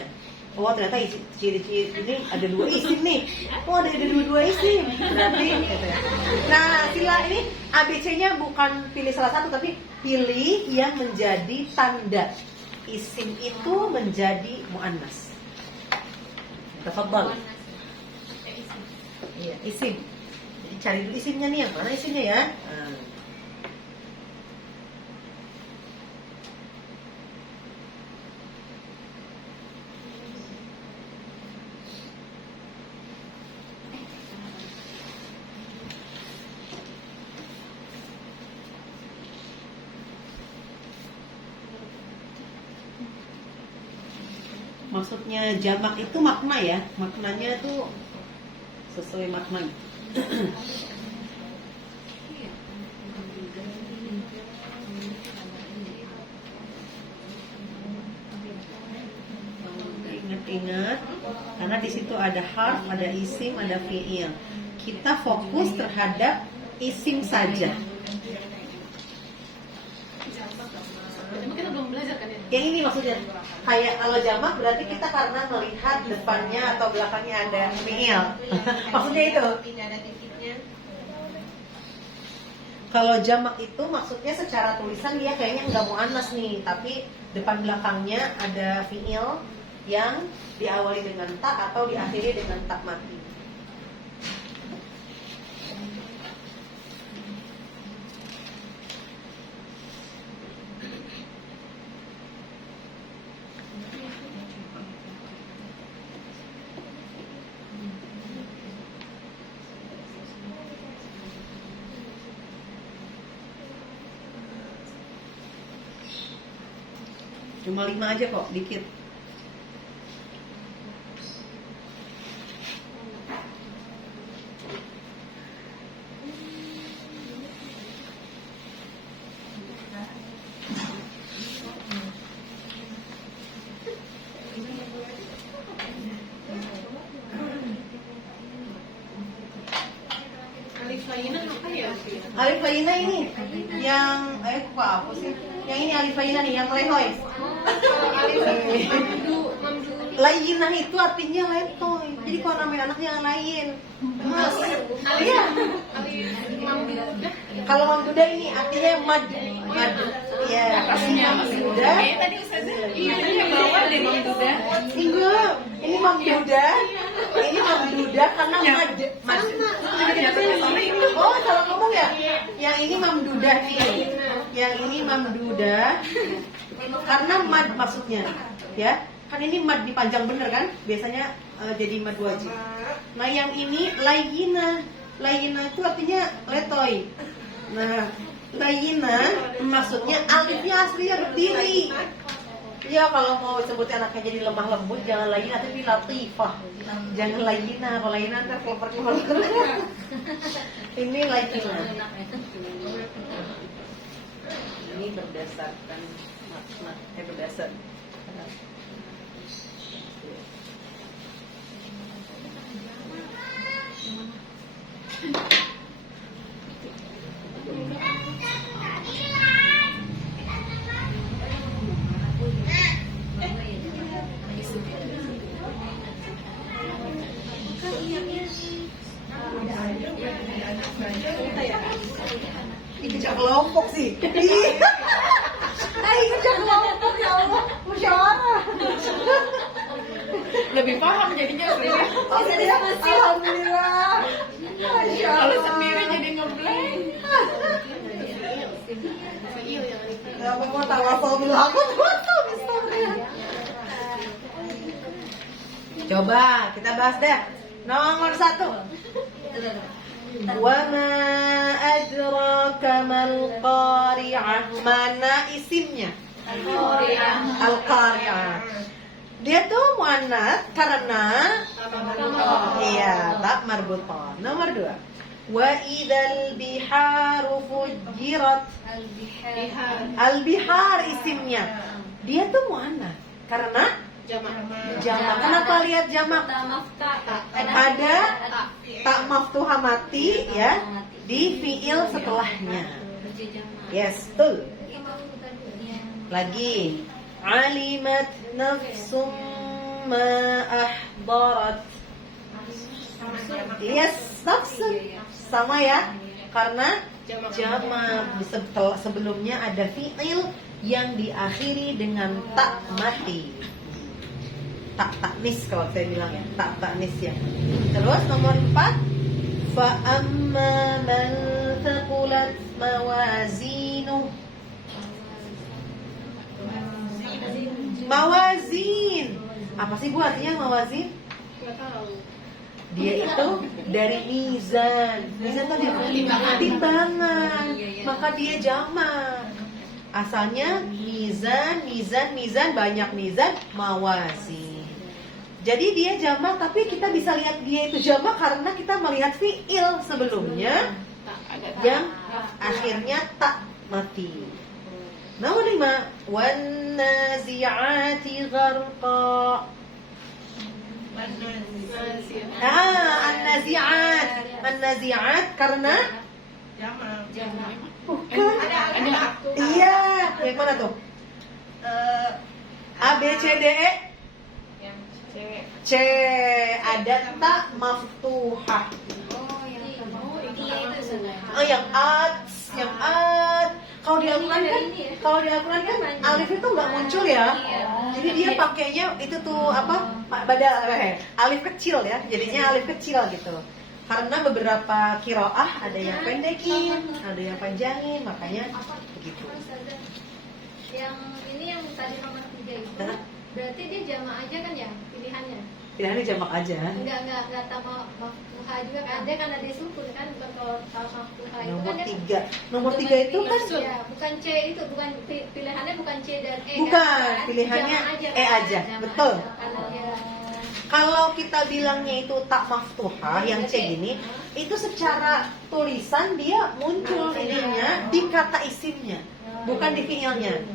Oh, ternyata ciri-ciri ini ada dua isim nih. Oh, ada dua isim. Berarti gitu ya. Nah, sila ini ABC-nya bukan pilih salah satu, tapi pilih yang menjadi tanda isim itu menjadi muannas. Tafadhal. Iya, isim. Jadi cari dulu isimnya nih, yang mana isimnya ya? Nah. Maksudnya jamak itu makna ya, maknanya tuh sesuai makna. Ingat, karena di situ ada harf, ada isim, ada fiil. Kita fokus terhadap isim saja. Cuma kita belum belajar kan ya? Yang ini maksudnya, kayak kalau jamak berarti kita karena melihat depannya atau belakangnya ada fiil. Maksudnya itu. Tidak ada titiknya. Kalau jamak itu maksudnya secara tulisan dia kayaknya nggak muannas nih, tapi depan belakangnya ada fiil yang diawali dengan ta atau diakhiri dengan ta mati. Cuma 5 aja kok, dikit. Alif lainnya apa ya? Alif Laina ini yang kok apa sih? Yang ini Alif Laina nih, yang lehoi. Alif mamdu. Lainah itu artinya letoy. Jadi kalau namanya anak yang lain. Iya. Alif mamdu. Kalau mamduda ini artinya mad. Mad. Iya, artinya mamduda. Iya, yang bawah deh mamduda. Enggak, ini mamduda. Ini mamduda karena mad. Mad. Oh, salah ngomong ya? Yang ini mamduda nih. Yang ini mamduda karena mad maksudnya, ya. Kan ini mad dipanjang bener kan? Biasanya jadi mad wajib. Nah, yang ini layina. Layina itu artinya letoy. Nah, layina maksudnya alifnya aslinya berdiri. Ya, kalau mau sebutnya anaknya jadi lemah lembut jangan layina tapi latifah. Jangan layina, kalau layina ntar keluar. Ini layina. Ini berdasarkan berdasar. Kerja kelompok sih. Kerja kelompok ya Allah, musyawarah. Lebih paham jadinya. Oh, jadi alhamdulillah. Masya Allah. Kalau sendiri jadi ngeblank. Ya mau tawassul bil aku tawassul bismillah. Coba kita bahas deh. Nomor 1. Wa ma adraka mal qari'ah. Mana isimnya? Al-qari'ah. Dia tuh muannats karena iya, tak marbutah. Nomor 2. Wa idzal biharu fujirat. Al-bihar isimnya. Dia tuh muannats karena jamak. Kenapa lihat jamak? Ada tak maftuha mati ya di fiil setelahnya. Yes, betul. Lagi alimat nafsum ma ahdarat. Yes, nafsun sama ya. Karena jamak sebelumnya ada fiil yang diakhiri dengan tak mati. Tak taknis kalau saya bilang ya, tak taknis ya. Terus nomor 4, fa amma man thaqulat mawazinu. Mawazin. Apa sih Bu artinya mawazin? Nggak tahu. Dia itu dari mizan. Mizan tadi apa? Timbangan. Maka dia jamak. Asalnya mizan, banyak mizan, mawazin. Jadi dia jamak, tapi kita bisa lihat dia itu jamak karena kita melihat fiil sebelumnya yang akhirnya tak mati. Nomor 5, wan nazi'ati gharqa. An-nazi'at. An-nazi'at karena bukan. Iya, yang mana tuh? A, B, C, D, E. C, ada tak maftuhah. Oh, yang at. Kalau di Al-Quran kan alif itu nggak muncul ya. Jadi dia pakainya itu tuh apa? Alif kecil ya. Jadinya alif kecil gitu. Karena beberapa qiraah ada yang pendekin, ada yang panjangin, makanya begitu. Yang ini yang tadi nomor 3 itu, berarti dia jamak aja kan ya pilihannya? Pilihannya jamak aja. Enggak tambah maftuha juga kan? Dia kan ada sukun kan, bukan kalau maftuha itu Nomor kan dia 3. Nomor 3 itu kan ya, bukan C itu, bukan pilihannya bukan C dan E bukan, kan? pilihannya Jamak E aja. Jamak Betul. aja. Karena dia kalau kita bilangnya itu tak maftuha yang C gini, itu secara tulisan dia muncul ininya di kata isimnya, bukan di fiilnya.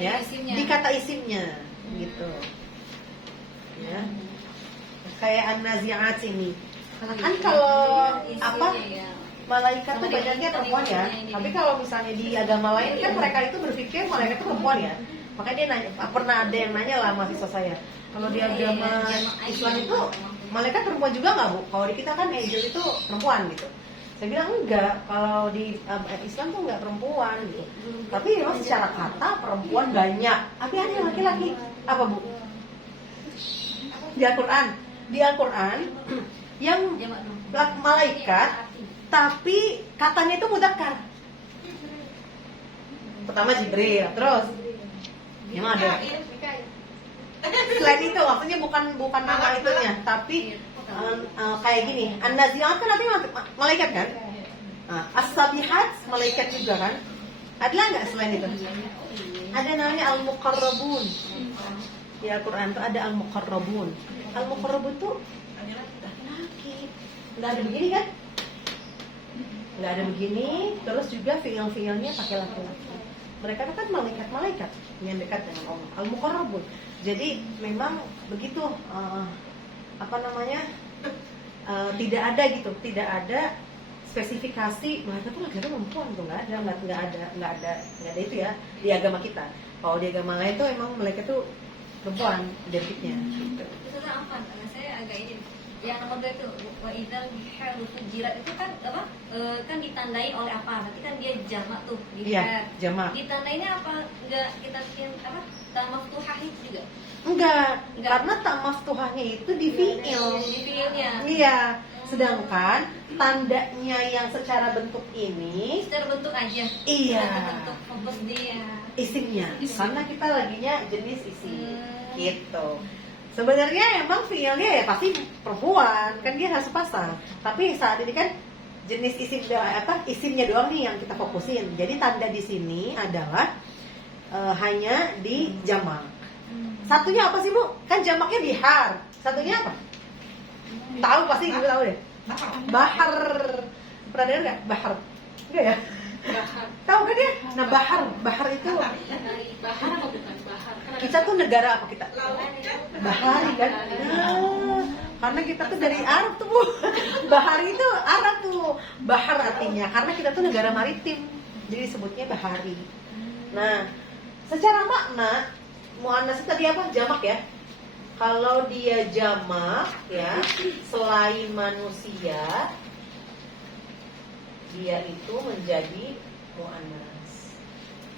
Ya, di kata isimnya gitu. Ya. Kayak an-nazi'at ini. Kan kalau apa? Malaikat tuh banyaknya perempuan ya. Tapi kalau misalnya di agama lain kan mereka itu berpikir malaikat itu perempuan ya. Makanya dia nanya, pernah ada yang nanya lah mahasiswa saya. Kalau di agama Islam itu malaikat perempuan juga nggak, Bu? Kalau di kita kan angel itu perempuan gitu. Saya bilang enggak, kalau di Islam tuh enggak perempuan gitu. Tapi memang secara kata perempuan banyak. Tapi ada yang laki-laki. Apa, Bu? Di Al-Quran yang malaikat tapi katanya itu mudzakkar. Pertama Jibril, terus yang ada selain itu maksudnya bukan nama itunya, tapi kayak gini, an-nazi'at kan nanti malaikat kan, as-sabihat malaikat juga kan, ada nggak selain itu? Ada namanya al-muqarrabun. Di Al-Quran tuh ada al-muqarrabun. Al-muqarrabun tuh laki-laki, nggak ada begini kan? Nggak ada begini, terus juga fiil-fiilnya pakai laki-laki. Mereka itu kan malaikat-malaikat yang dekat dengan Allah, al-muqarrabun. Jadi memang begitu tidak ada gitu, tidak ada spesifikasi mereka tuh laki-laki perempuan tuh nggak ada itu ya di agama kita. Kalau di agama lain tuh emang mereka tuh perempuan identiknya. Gitu. Itu apa? Karena saya agak ini yang nomor 2 itu wa idzal biharu fujirat itu kan apa? Kan ditandai oleh apa? Berarti kan dia jamak tuh. Iya, jamak. Ditandainya apa? Enggak kita bikin apa? Tak maftuhah itu juga. Enggak, karena tak maftuhahnya itu di fiil. Di fiilnya. Iya. Sedangkan tandanya yang secara bentuk ini Secara bentuk aja. Iya. Bentuk fokus dia. Isimnya. Karena kita laginya jenis isim. Gitu. Sebenarnya emang fiilnya ya pasti perempuan, kan dia harus pasang. Tapi saat ini kan jenis isimnya doang nih yang kita fokusin. Jadi tanda di sini adalah hanya di jamak. Satunya apa sih, Bu? Kan jamaknya bihar. Satunya apa? Tahu pasti, gue tahu deh. Bahar. Pernah dengar nggak? Bahar. Enggak ya? Tahu kan dia? Nah, bahar itu Bahar apa bukan bahar? kita tuh negara apa kita? Bahari kan? Nah, karena kita tuh dari Arab tuh, Bu. Bahari itu Arab tuh. Bahar artinya karena kita tuh negara maritim. Jadi sebutnya bahari. Nah, secara makna muannas itu tadi apa? Jamak ya. Kalau dia jamak ya, selain manusia dia itu menjadi muannas.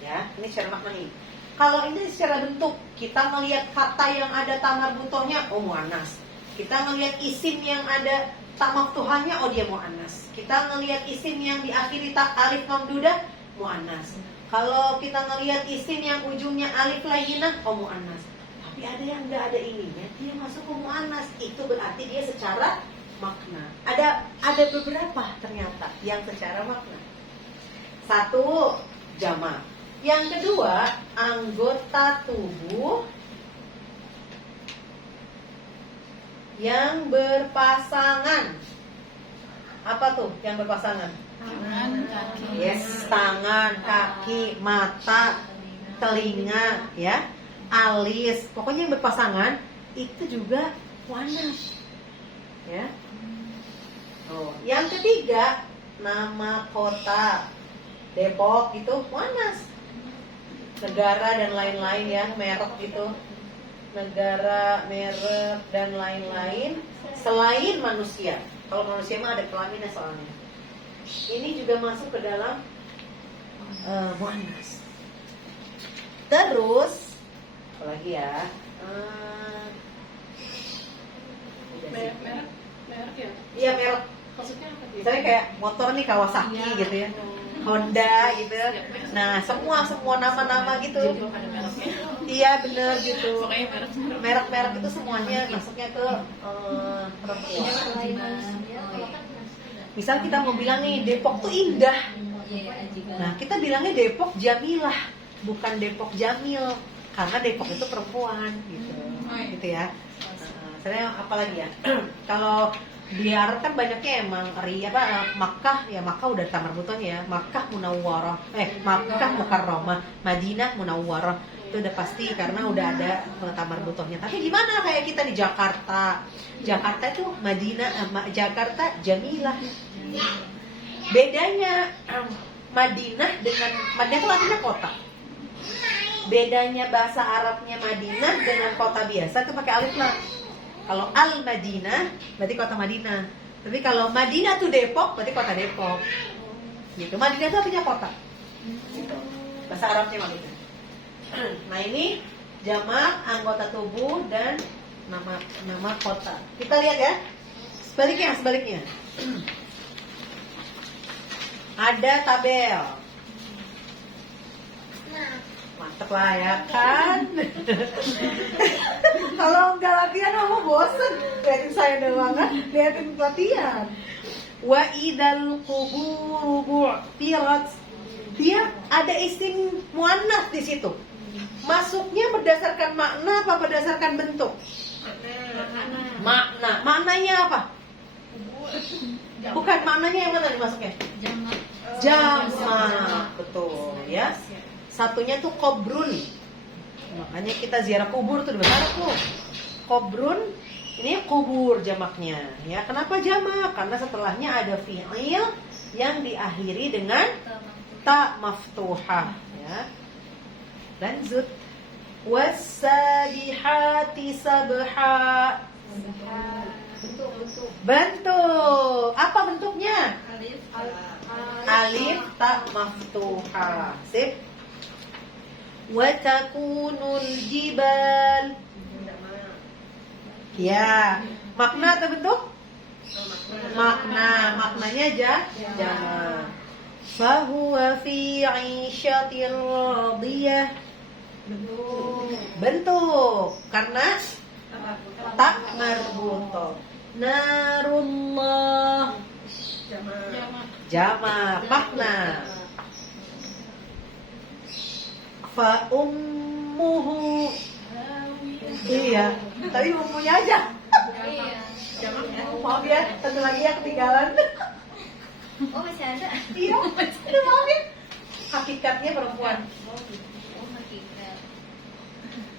Ya, ini secara makna nih. Kalau ini secara bentuk, kita melihat kata yang ada tamar butohnya, oh muannas. Kita melihat isim yang ada tak maftuhahnya, oh dia muannas. Kita melihat isim yang diakhiri tak alif mamdudah, muannas. Kalau kita ngelihat isim yang ujungnya alif layyinah, oh muannas. Tapi ada yang nggak ada ininya, dia masuk ke muannas. Itu berarti dia secara makna. Ada beberapa ternyata yang secara makna. Satu, jamak. Yang kedua, anggota tubuh yang berpasangan. Apa tuh yang berpasangan? Tangan, kaki. Yes, tangan, kaki, mata, telinga, ya, alis. Pokoknya yang berpasangan itu juga Muannas. Ya. Oh, yang ketiga, nama kota. Depok itu muannas. Negara dan lain-lain ya, merek gitu. Negara, merek dan lain-lain selain manusia. Kalau manusia mah ada kelaminnya soalnya. Ini juga masuk ke dalam muannas. Terus apa lagi ya? Merek ya? Iya, merek. Maksudnya apa dia? Misalnya kayak motor nih Kawasaki Iya. gitu ya, Honda gitu. Nah, semua nama-nama gitu. Jadi belum ada mereknya. Iya bener gitu. Pokoknya merek. Merek-merek itu semuanya masuknya ke perempuan. Selain manusia, kalau kan Misal kita mau bilang nih Depok tuh indah. iya juga. Nah, kita bilangnya Depok Jamilah, bukan Depok Jamil, karena Depok itu perempuan gitu. Gitu ya. Sebenarnya apa lagi ya? Kalau di Arab kan banyaknya emang Makkah ya, Makkah udah tamar butohnya ya. Makkah Munawwarah, Makkah Mukarramah, Madinah Munawwarah. Itu udah pasti karena udah ada tamar butohnya. Tapi gimana kayak kita di Jakarta? Jakarta itu Madinah, Jakarta Jamilah. Bedanya Madinah itu artinya kota. Bedanya bahasa Arabnya Madinah dengan kota biasa itu pakai alif lam. Kalau Al-Madinah berarti kota Madinah. Tapi kalau Madinah tuh Depok berarti kota Depok. Gitu. Madinah itu artinya kota. Gitu. Bahasa Arabnya maksudnya. Nah, ini jamak, anggota tubuh dan nama kota. Kita lihat ya. Sebaliknya. Ada tabel. Mantep lah ya kan. Kalau nggak latihan kamu bosen. Lihatin saya doang kan. Lihatin latihan. Wa idal qubur bu'tirat. Dia ada isim muannats di situ. Masuknya berdasarkan makna apa berdasarkan bentuk? Makna. Maknanya apa? Bukan, maknanya yang mana nih masuknya? Jamak. Betul ya. Satunya tuh kobrun. Makanya kita ziarah kubur tuh di Arab tuh. Kobrun, ini kubur jamaknya. Ya, kenapa jamak? Karena setelahnya ada fi'il yang diakhiri dengan ta maftuhah. Ya. Lanjut. Was-sabihati sabha. Bentuk. Apa bentuknya? Alif ta maftuhah. Sip. Wa takunul jibal. Ya, makna atau bentuk? Maknanya jamak. Fahuwa fi 'ishatir radiyah. Bentuk karena tak marbuto. Narullah jamak. Makna fa ummuhu. Iya, tapi ummunya aja. Maaf ya, satu lagi yang ketinggalan. Oh, masih ada. Iya, maaf ya. Hakikatnya perempuan. Oh, hakikat.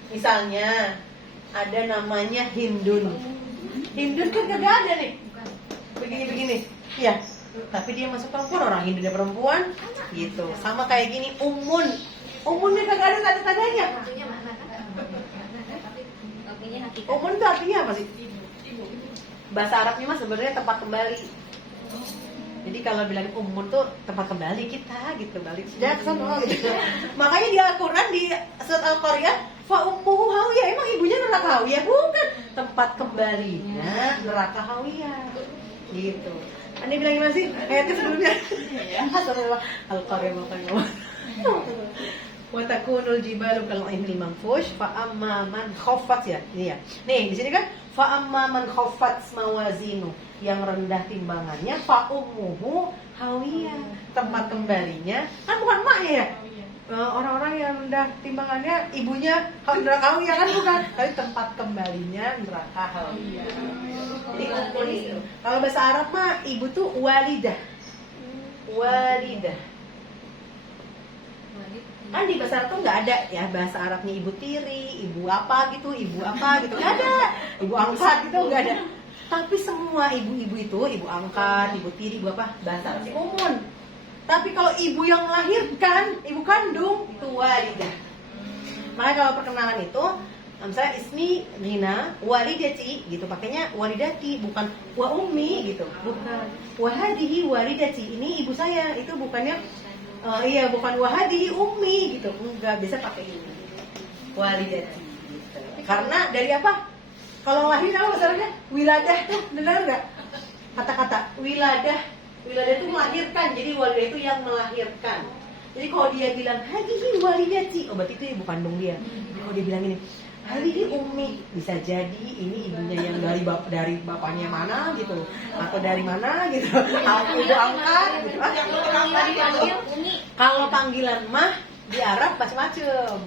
Misalnya ada namanya Hindun. Hindun kan kagak ada nih. Begini-begini. Iya. Tapi dia masuk perempuan, orang Hindu dia perempuan. Gitu. Sama kayak gini Ummun. Ummun dia kagak ada tanda-tandanya. Maksudnya makna kan? Tapi artinya hakikat. Ummun itu artinya apa sih? Bahasa Arabnya mah sebenarnya tempat kembali. Jadi kalau bilang ummun tuh tempat kembali kita gitu, balik sejak sana gitu. Makanya di Al-Qur'an di surat Al-Qaryah fa ummuhu hawiyah, emang ibunya neraka hawiyah? Bukan, tempat kembalinya neraka hawiyah. Gitu. Anda bilang gimana sih? Ayatnya sebelumnya. Al-Qaryah makanya. Wa takunul jibalu kal ihmil manfush fa amma man khaffat ya. Ini ya. Nih, di sini kan fa amma man khaffat mawazinu, yang rendah timbangannya fa ummuhu hawiyah, tempat kembalinya kan bukan maknya ya. Orang-orang yang rendah timbangannya ibunya neraka hawiyah kan bukan, tapi tempat kembalinya neraka hawiyah. Jadi kumpul itu. Kalau bahasa Arab mah ibu tuh walidah. Walidah. Kan di bahasa Arab tuh nggak ada ya bahasa Arabnya ibu tiri, ibu apa gitu nggak ada, ibu angkat gitu nggak ada. Tapi semua ibu-ibu itu, ibu angkat, ibu tiri, ibu apa bahasa Arab umum. Tapi kalau ibu yang melahirkan, ibu kandung itu walidah. Makanya kalau perkenalan itu, misalnya ismi Rina, walidati gitu, pakainya walidati, bukan wa ummi gitu, bukan wahadihi walidati, ini ibu saya, itu bukannya bukan wahadihi ummi gitu, enggak bisa pakai ini walidati gitu. Karena dari apa? Kalau lahir apa masalahnya? Wiladah tuh benar nggak? Kata-kata wiladah itu melahirkan, jadi walidah itu yang melahirkan. Jadi kalau dia bilang hadihi walidati, berarti itu ibu kandung dia. Kalau dia bilang ini hadihi ummi, bisa jadi ini ibunya yang dari bapaknya mana gitu, atau dari mana gitu, ibu angkat gitu. Kalau panggilan mah di Arab macam-macam.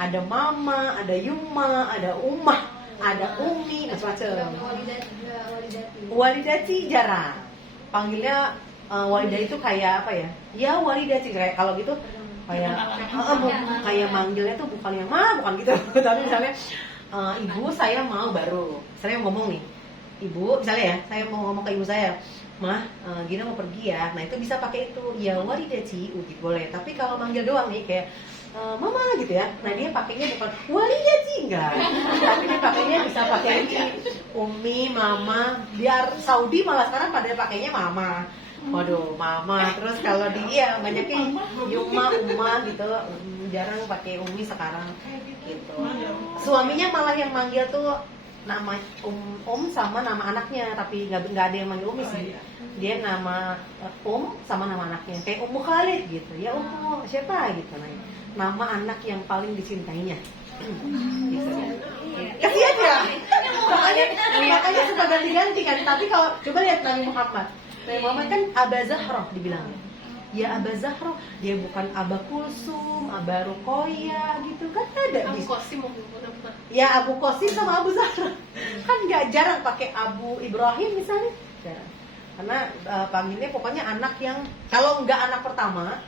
Ada mama, ada yumma, ada ummah, ada ummi, macam-macam. Walidati jarang. Panggilnya walidah itu kayak apa ya? Ya walidati, kayak kalau gitu kayak manggilnya tuh bukan yang bukan gitu. Tapi misalnya ibu saya mau baru, saya ngomong nih, ibu misalnya ya, saya mau ngomong ke ibu saya, mah Gina mau pergi ya, nah itu bisa pakai itu ya walidati, gitu boleh. Tapi kalau manggil doang nih kayak mama gitu ya, nah dia pakainya bukan walidati enggak, tapi dia pakainya bisa pakai ini ummi, mama. Biar Saudi malah sekarang pada pakainya mama. Waduh, mama. Terus kalau dia banyaknya yuma, umma gitu, jarang pakai umi sekarang gitu. Suaminya malah yang manggil tuh nama sama nama anaknya, tapi nggak ada yang manggil umi sih. Dia nama sama nama anaknya, kayak Ummu Khalid gitu. Ya Ummu siapa gitu, nama anak yang paling dicintainya. Gitu. Kasihan ya. Makanya suka ganti-ganti kan. Tapi kalau coba lihat Nabi Muhammad kan Aba Zahra dibilangnya. Ya Aba Zahra, dia bukan Aba Kulsum, Aba Ruqayyah gitu kan ada. Abu Qasim Ya Abu Qasim sama Abu Zahra. Kan nggak jarang pakai Abu Ibrahim misalnya. Jarang. Karena panggilnya pokoknya anak yang kalau nggak anak pertama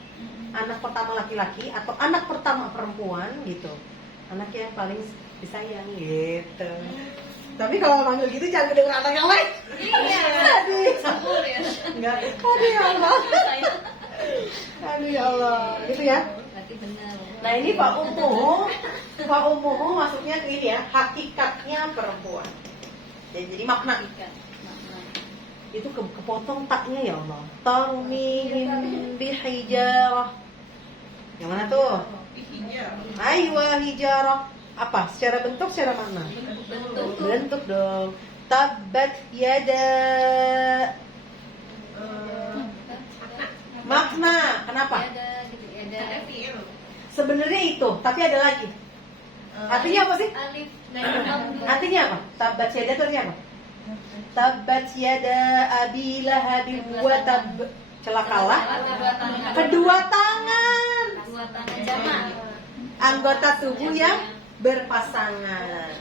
laki-laki atau anak pertama perempuan gitu. Anak yang paling disayang gitu. Tapi kalau manggil gitu jangan kedengeran anak yang lain. Iya. Sabur ya. Enggak. Aduh ya Allah. Aduh ya Allah. Gitu ya. Berarti benar. Nah ini Pak Ummu maksudnya ini ya, hakikatnya perempuan. Jadi makna. Itu kepotong taknya ya Allah. Tarmihim bihijarah. Yang mana tuh? Aywa hijarah. Apa? Secara bentuk, secara makna? Bentuk dong. Tabbat yada. Makna. Kenapa? Sebenarnya itu, tapi ada lagi. Artinya apa sih? Artinya apa? Tabbat yada itu artinya apa? Tabbat yada abi lahabin wa tab. Celakalah kedua tangan. Anggota tubuh yang berpasangan.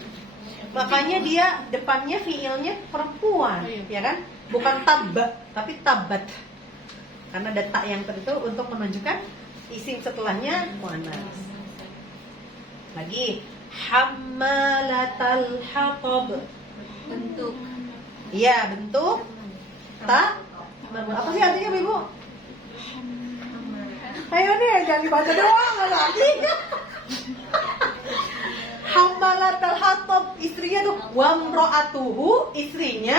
Makanya dia depannya fiilnya perempuan, ya kan? Bukan tabba, tapi tabat. Karena ada tak yang tertentu untuk menunjukkan isim setelahnya muannas. Lagi hammalatal hatab. Bentuk. Iya, bentuk tak. Apa sih artinya, Ibu? Ayo nih, jangan dibaca doang, ada artinya. Hammalatal hatab, istrinya tuh wamro'atuhu, istrinya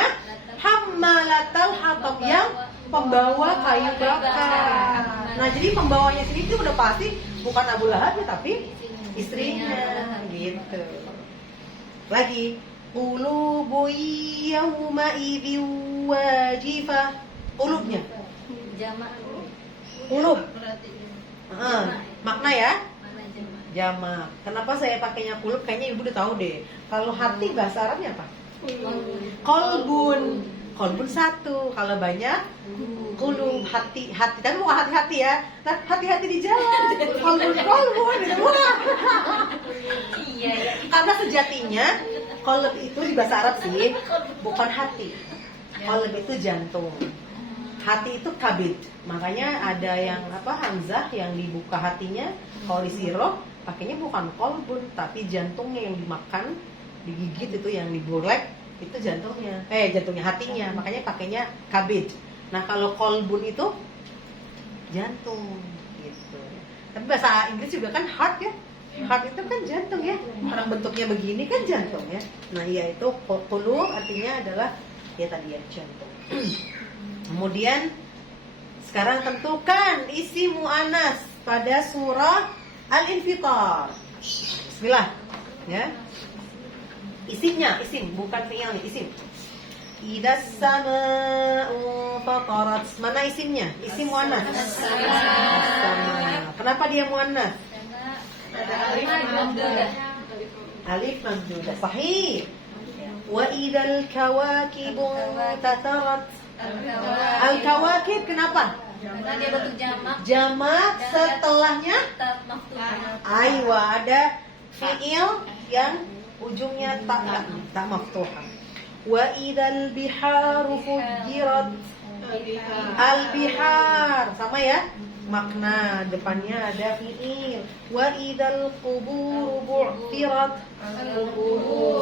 hammalatal hatab, yang pembawa kayu bakar. Nah jadi pembawanya sendiri itu udah pasti bukan Abu Lahab ya, tapi istrinya gitu. Lagi qulubu yawma idzi wajifah. Qulubnya Jamak. qulub. Makna ya? Mana jamak? Jamak. Kenapa saya pakainya qulub? Kayaknya Ibu udah tahu deh. Kalau hati bahasa Arabnya apa? Kolbun. Kolbun satu. Kalau banyak qulub, hati. Tapi bukan hati-hati ya. Nah, hati-hati di jalan. Kolbun gitu. Iya. Karena sejatinya kolb itu di bahasa Arab sih bukan hati. Kolb itu jantung. hati itu kabid. Makanya ada yang hamzah yang dibuka hatinya. Kalau di sirah pakainya bukan kolbun tapi jantungnya yang dimakan, digigit itu yang digorek, itu jantungnya. Jantungnya hatinya. Makanya pakainya kabid. Nah, kalau kolbun itu jantung gitu. Tapi bahasa Inggris juga kan heart ya. Heart itu kan jantung ya. Orang bentuknya begini kan jantung ya. Nah, iya itu qulub artinya adalah ya tadi ya jantung. Kemudian sekarang tentukan isi mu'annas pada surah Al-Infitar. Bismillah ya. Isinya, isim bukan fi'ilnya, isim. Idas sama'u fatarat. Mana isimnya? Isim mu'annas. As-sama. Kenapa dia mu'annas? Alif mamdudah. Sahih. Wa idal kawakibu tatarat. Al-kawakib kenapa? Karena dia bentuk jamak. Jamak setelahnya aywa ada fi'il yang ujungnya tak maftuhah. Wa idal biharu fujirat. Al-bihar sama ya? Makna depannya ada fi'il. Wa idal qubur bu'tirat.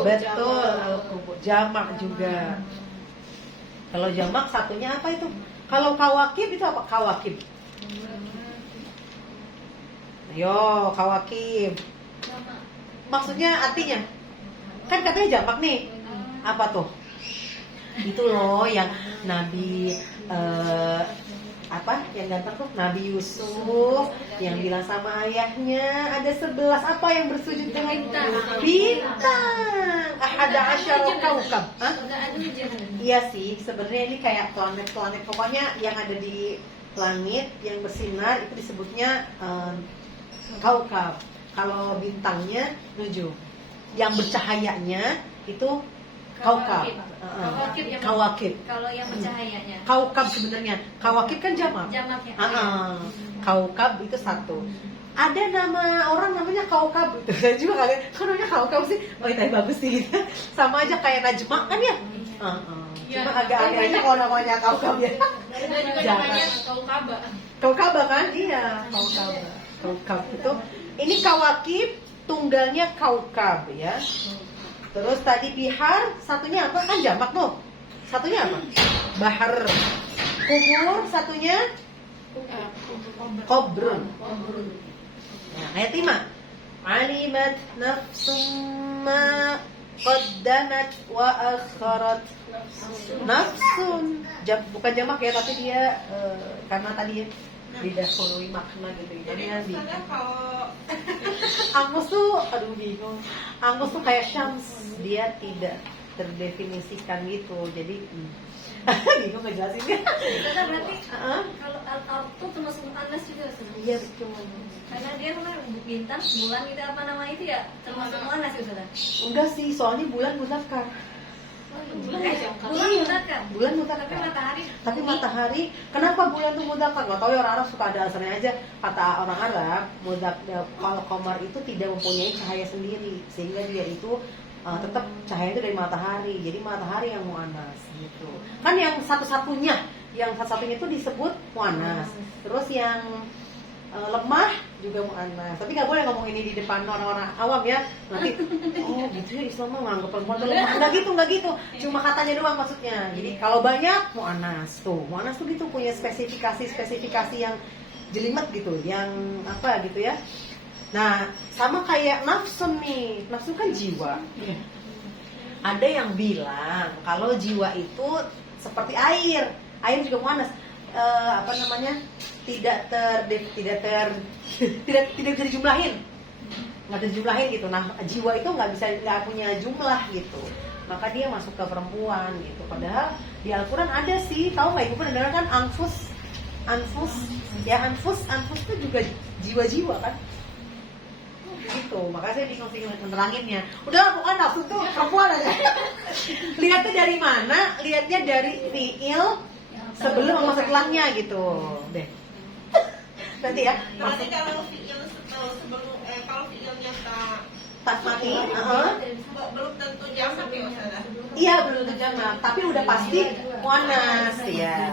Betul, al-qubur jamak juga. Kalau jamak satunya apa itu? Kalau kawakib itu apa? Kawakib. Ayo, kawakib. Maksudnya artinya? Kan katanya jamak nih. Apa tuh? Itu loh yang Nabi yang ganteng tuh Nabi Yusuf yang bilang sama ayahnya ada 11 apa yang bersujud dengan bintang. Ahada asyara kaukab. Iya sih, sebenarnya ini kayak planet-planet, pokoknya yang ada di langit yang bersinar itu disebutnya kaukab. Kalau bintangnya nujum. Yang bercahayanya itu kaukab. Kawakib. Kalau yang bercahayanya. Kaukab sebenarnya. Kawakib kan jamak. Jamaknya. Kaukab itu satu. Ada nama orang namanya kaukab gitu. Saya juga kalian kan namanya kaukab sih. Oh, itu bagus sih. Sama aja kayak Najma kan ya? Cuma agak aneh aja kalau namanya kaukab ya. Ada juga namanya kaukaba. Kaukaba kan? Iya, kaukaba. Kaukab itu. Ini kawakib, tunggalnya kaukab ya. Terus tadi bihar, satunya apa? Kan jamak tuh. Satunya apa? Bahar. Kubur, satunya kobrun. Nah, ayat 5. Alimat nafsum ma qaddamat wa akharat. Nafsun. Bukan jamak ya, tapi dia karena tadi didahului makna gitu. Jadi nanti Angus tuh, aduh bingung. Angus tuh kayak syams, dia tidak terdefinisikan gitu. Jadi bingung ngejelasinnya. Kita berarti kalau al-ard itu termasuk muannas juga sebenarnya. Iya betul. Karena dia namanya bintang, bulan gitu apa nama itu ya termasuk muannas gitu kan? Enggak sih, soalnya bulan muzakkar. Bulan muzakkar. Bulan muzakkar. Tapi matahari. Tapi matahari, kenapa bulan itu muzakkar? Gak tahu ya, orang Arab suka ada alasannya aja. Kata orang Arab, kalau qamar itu tidak mempunyai cahaya sendiri, sehingga dia itu tetap cahaya itu dari matahari. Jadi matahari yang muannas gitu. Kan yang satu-satunya itu disebut muannas. Terus yang lemah juga muannas. Tapi nggak boleh ngomong ini di depan orang-orang awam ya. Nanti gitu ya, Islam mah nganggap perempuan tuh lemah. Enggak gitu. Cuma katanya doang maksudnya. Jadi kalau banyak muannas tuh. Muannas tuh gitu punya spesifikasi yang jelimet gitu, yang apa gitu ya. Nah, sama kayak nafsun nih. Nafsun kan jiwa. Ada yang bilang kalau jiwa itu seperti air. Air juga muannas. Tidak bisa dijumlahin, nggak bisa dijumlahin gitu. Nah, jiwa itu nggak punya jumlah gitu, maka dia masuk ke perempuan gitu. Padahal di Al-Quran ada sih, tahu nggak ibu pernah dengar kan anfus ya, anfus itu juga jiwa-jiwa kan gitu. Makanya saya bingung sih meneranginnya. Udah pokoknya nafsu tuh perempuan aja. Lihatnya dari mana? Lihatnya dari fiil sebelum sama setelahnya gitu deh. Nanti ya. Berarti kalau fiil kalau fiilnya tak mati, belum tentu jamak ya Ustazah. iya belum tentu jamak, tapi udah pasti muannas ya.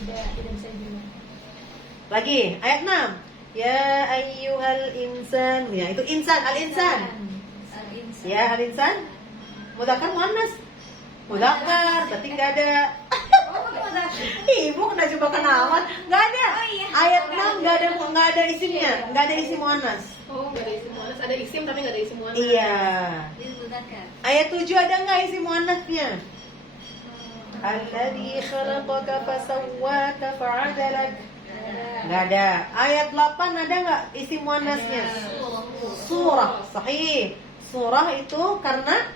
Tidak bisa juga. Lagi, ayat 6. Ya ayyuhal insan. Ya, itu insan, al-insan. Al-insan. Ya, al-insan. Mudzakkar muannas. Mudzakkar, berarti enggak ada. Oh, pakai mudzakkar. Ibu kena coba kenalan. Enggak ada. Oh, iya. Ayat 6 enggak ada isimnya, enggak ada isim muannas. Oh, nggak ada isim muannas. Ada isim tapi nggak ada isim muannas. Iya. Ini mudzakkar. Ayat 7 ada enggak isim muannasnya? Alladzi khalaqaka fasawwaka fa'adalak. Enggak ada. Ayat 8 ada enggak isim muannasnya? Surah, sahih. Surah itu karena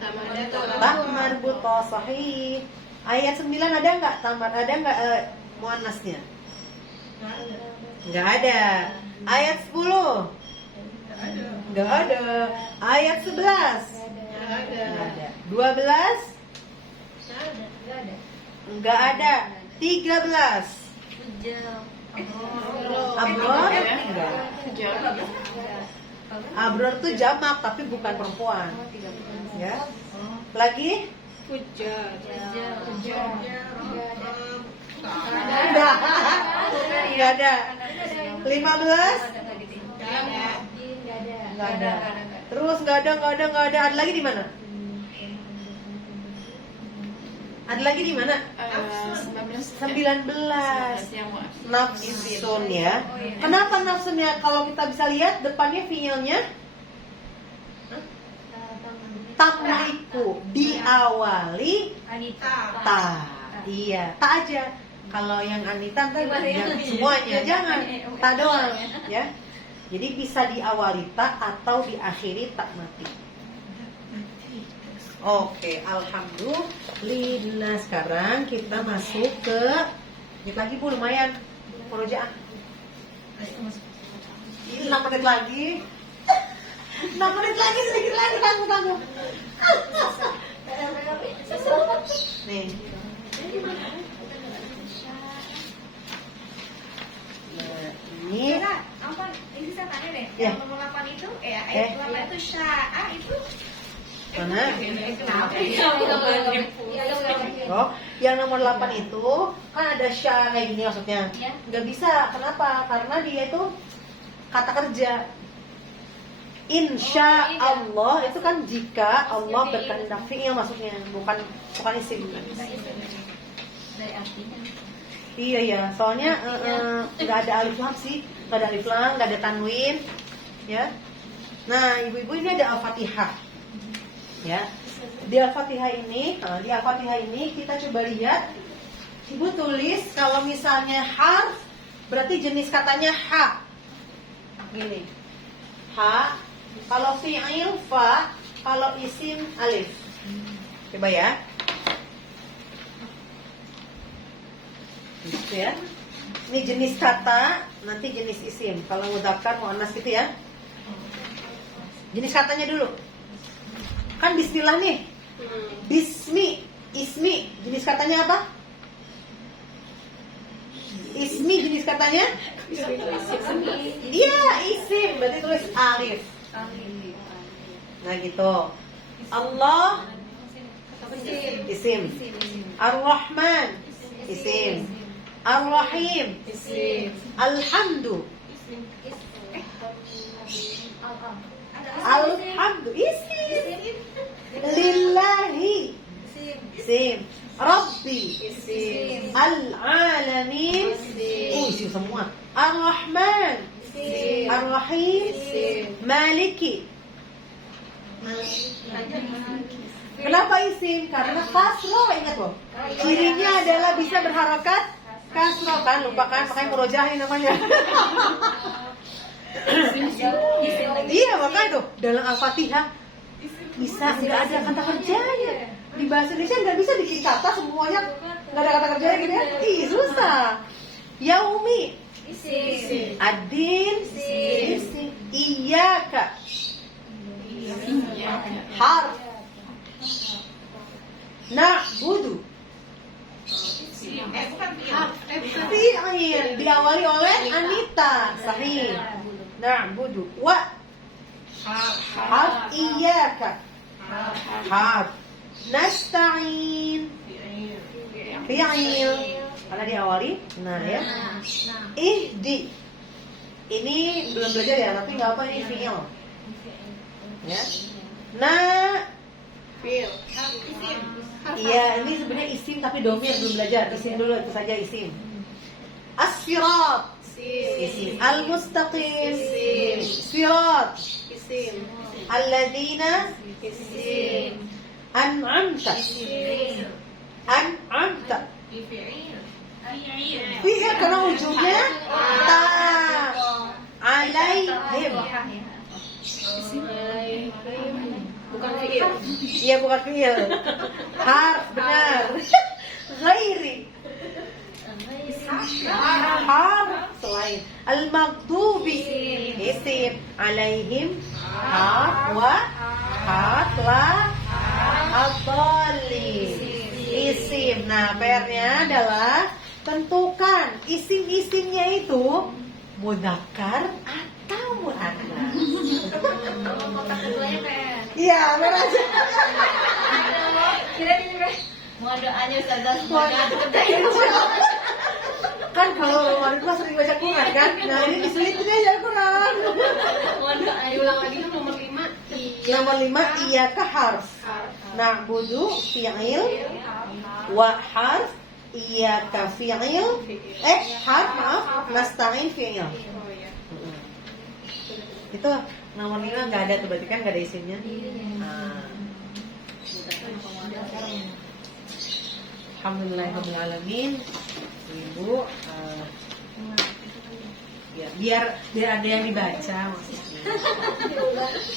tak marbutah, sahih. Ayat 9 ada enggak muannasnya? Enggak ada. Ayat 10 enggak ada. Ayat 11 enggak ada. 12 enggak ada. 13 Hujal. Abror enggak. Abror tuh jamak tapi bukan perempuan. Ya. Lagi? Hujan. Enggak. Enggak ada. 15? Enggak ada. Terus enggak ada. Ada lagi di mana? Ada lagi di mana? 19. Nafsun ya. Kenapa nafsunnya? Kalau kita bisa lihat depannya fiilnya tamliku, diawali ta. Iya, ta aja. Kalau yang Anita kan semuanya, jangan ta doang ya. Jadi bisa diawali ta atau diakhiri ta mati. Oke, alhamdulillah. Sekarang kita masuk ke ini lagi Bu, lumayan murojaah. 6 menit lagi. 6 menit lagi, sedikit lagi, tangguh. Nih. Nah, ini Apa? Ini saya tanya deh. Ya. Yang nomor 8 itu, ayat 8 itu sya'a itu mana? kenapa? Oh, yang nomor 8 itu kan ada sya kayak gini maksudnya. Iya. Nggak bisa, kenapa? Karena dia itu kata kerja. Insya Allah itu kan jika Allah berkehendak, fi'il maksudnya, bukan isim. Dari artinya. Iya ya, soalnya nggak ada alif lam sih, nggak ada alif lam, nggak ada tanwin, ya. Nah, ibu-ibu ini ada al-fatihah, ya. Di al-fatihah ini kita coba lihat. Ibu tulis kalau misalnya harf, berarti jenis katanya ha. Gini, ha. Kalau fi'il fa, kalau isim alif. Coba ya. Gitu ya. Ini jenis kata, nanti jenis isim. Kalau mudzakkar muannas gitu ya. Jenis katanya dulu. Kan bismillah nih. Bismi, ismi, jenis katanya apa? Ismi jenis katanya? Iya, isim. Berarti tulis alif. Nah gitu. Allah isim. Ar-Rahman isim. Ar-Rahim Isim. Alhamdu. Alhamdu isim. Lillahi isim. Rabbi Isim. Al-Alamin isim semua. Ar-Rahman Isim. Ar-Rahim Isim. Maliki. Kenapa isim? Karena kasroh, ingat loh. Cirinya adalah bisa berharokat kasroh kan, lupakan makanya murojaah ini namanya. Iya makanya tuh dalam Al-Fatihah bisa nggak ada kata kerjanya. Di bahasa Indonesia nggak bisa bikin kata semuanya nggak ada kata kerjanya gitu ya. Ih susah. Yaumi Isim. Adin isim. Iyaka harf. Na'budu bukan fi'il. fi'il diawali oleh Anita, sahih. Na'budu wa harf iyaka harf nasta'in fi'il karena diawali nah ya. Nah. Ihdi. Ini belum belajar ya, tapi nggak apa ini fi'il. Ya. Nah, Fil. Isim. iya ini sebenarnya isim tapi domir belum belajar. Isim dulu itu saja isim. As-sirat. Isim. Al-mustaqim. Isim. Sirat. Isim. Alladzina Isim. an'amta. Isim. An'amta. Fi'il. Fi'il karena ujungnya ta. Alaihim. Bukan fil. Iya bukan fi'il. Harf benar. Ghairi. Harf selain. Al-maghdubi isim. Alaihim harf wa harf la ad-dallin isim. Nah, PR-nya adalah tentukan isim-isimnya itu mudzakkar atau muannats. Kotak keduanya PR. Iya, benar aja. Kira ini PR. Mohon doanya Ustazah semoga Kan kalau Ramadan mah sering baca Quran kan? Nah, ini disulitin aja Quran. mohon doanya. Diulang lagi tuh nomor 5. Nomor 5 iyyaka harf. Na'budu fi'il wa harf iyyaka fi'il harf maaf nasta'in fi'il. Oh ya. Itu nomor 5 nggak ada tuh berarti kan nggak ada isimnya. Nah. Alhamdulillahirobbilalamin. Ibu ya, biar ada yang dibaca maksudnya.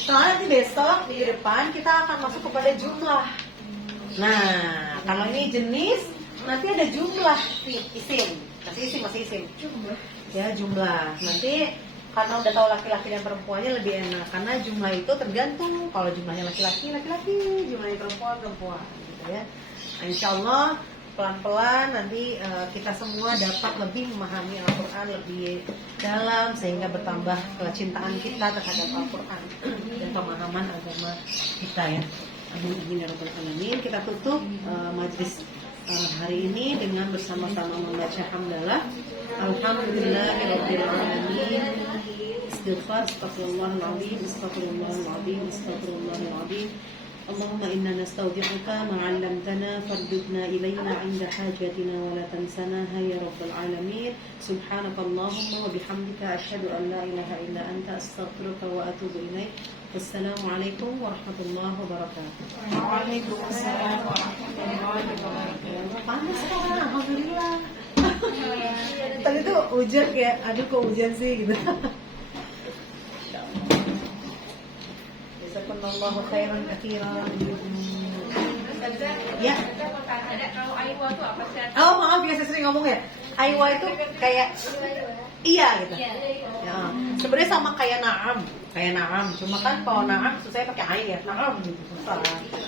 Soalnya nanti besok di depan kita akan masuk kepada jumlah. Nah, kalau ini jenis nanti ada jumlah isim. Masih isim. Ya, jumlah. Nanti karena udah tahu laki-laki dan perempuannya lebih enak karena jumlah itu tergantung. Kalau jumlahnya laki-laki, jumlahnya perempuan, gitu ya. Nah, insyaallah pelan-pelan nanti kita semua dapat lebih memahami Al-Quran lebih dalam sehingga bertambah kecintaan kita terhadap Al-Quran dan pemahaman agama kita ya. Amin ya rabbal alamin. Kita tutup majlis hari ini dengan bersama-sama membaca hamdalah. Alhamdulillahirabbil alamin. Istighfar, astaghfirullahaladzim, astaghfirullahaladzim, astaghfirullahaladzim. اللهم إنا نستودعك ما علمتنا فارددنا إلينا عند حاجتنا ولا تنسناها يا رب العالمين. سبحانك اللهم وبحمدك أشهد أن لا إله إلا أنت أستغفرك وأتوب إليك. والسلام عليكم ورحمة الله وبركاته. Waalaikumsalam warahmatullahi wabarakatuh. Panas sekarang, alhamdulillah. Tadi tuh hujan kayak, aduh kok hujan sih gitu. Jazakallahu khairan katsiran. Ya. Ada kalau Aiwa tuh apa sih? Oh maaf ya saya sering ngomong ya. Aiwa itu kayak iya gitu. Ya. Sebenarnya sama kayak naam, Cuma kan kalau naam susah pakai ain ya. Naam gitu susah.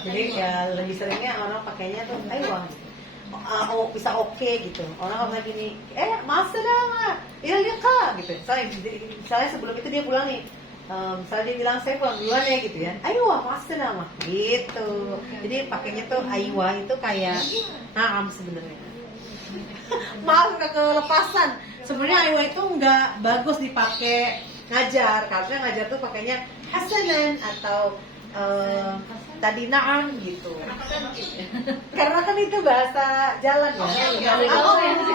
Jadi ya lebih seringnya orang pakainya tuh aiwa. Oh, bisa oke gitu. Orang ngomong gini, masalah, ya liqa gitu. Misalnya sebelum itu dia pulang nih. Misalnya dia bilang saya pulang duluan ya gitu ya. Aywa, masalah gitu. Jadi pakainya tuh aywa itu kayak naam sebenarnya. Maaf kelepasan. Sebenarnya aywa itu nggak bagus dipakai ngajar, karena ngajar tuh pakainya hasanan atau tadi naam gitu. Karena kan itu bahasa jalan ya.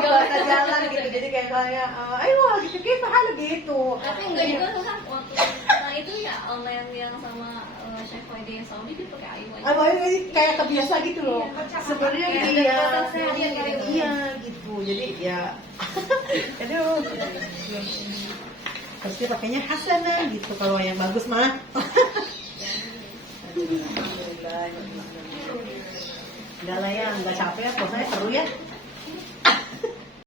Bahasa jalan gitu. Jadi kayak aywa gitu kita hal gitu. Tapi enggak juga tuh kan waktu nah itu ya online yang sama Chef Friday yang Saudi dia pakai Aiwa. Aiwa ini kayak kebiasa gitu loh. Sebenarnya iya gitu. Jadi ya aduh. Pasti pakainya hasanah gitu kalau yang bagus mah. Alhamdulillah. Enggak lah ya, enggak capek, pokoknya seru ya.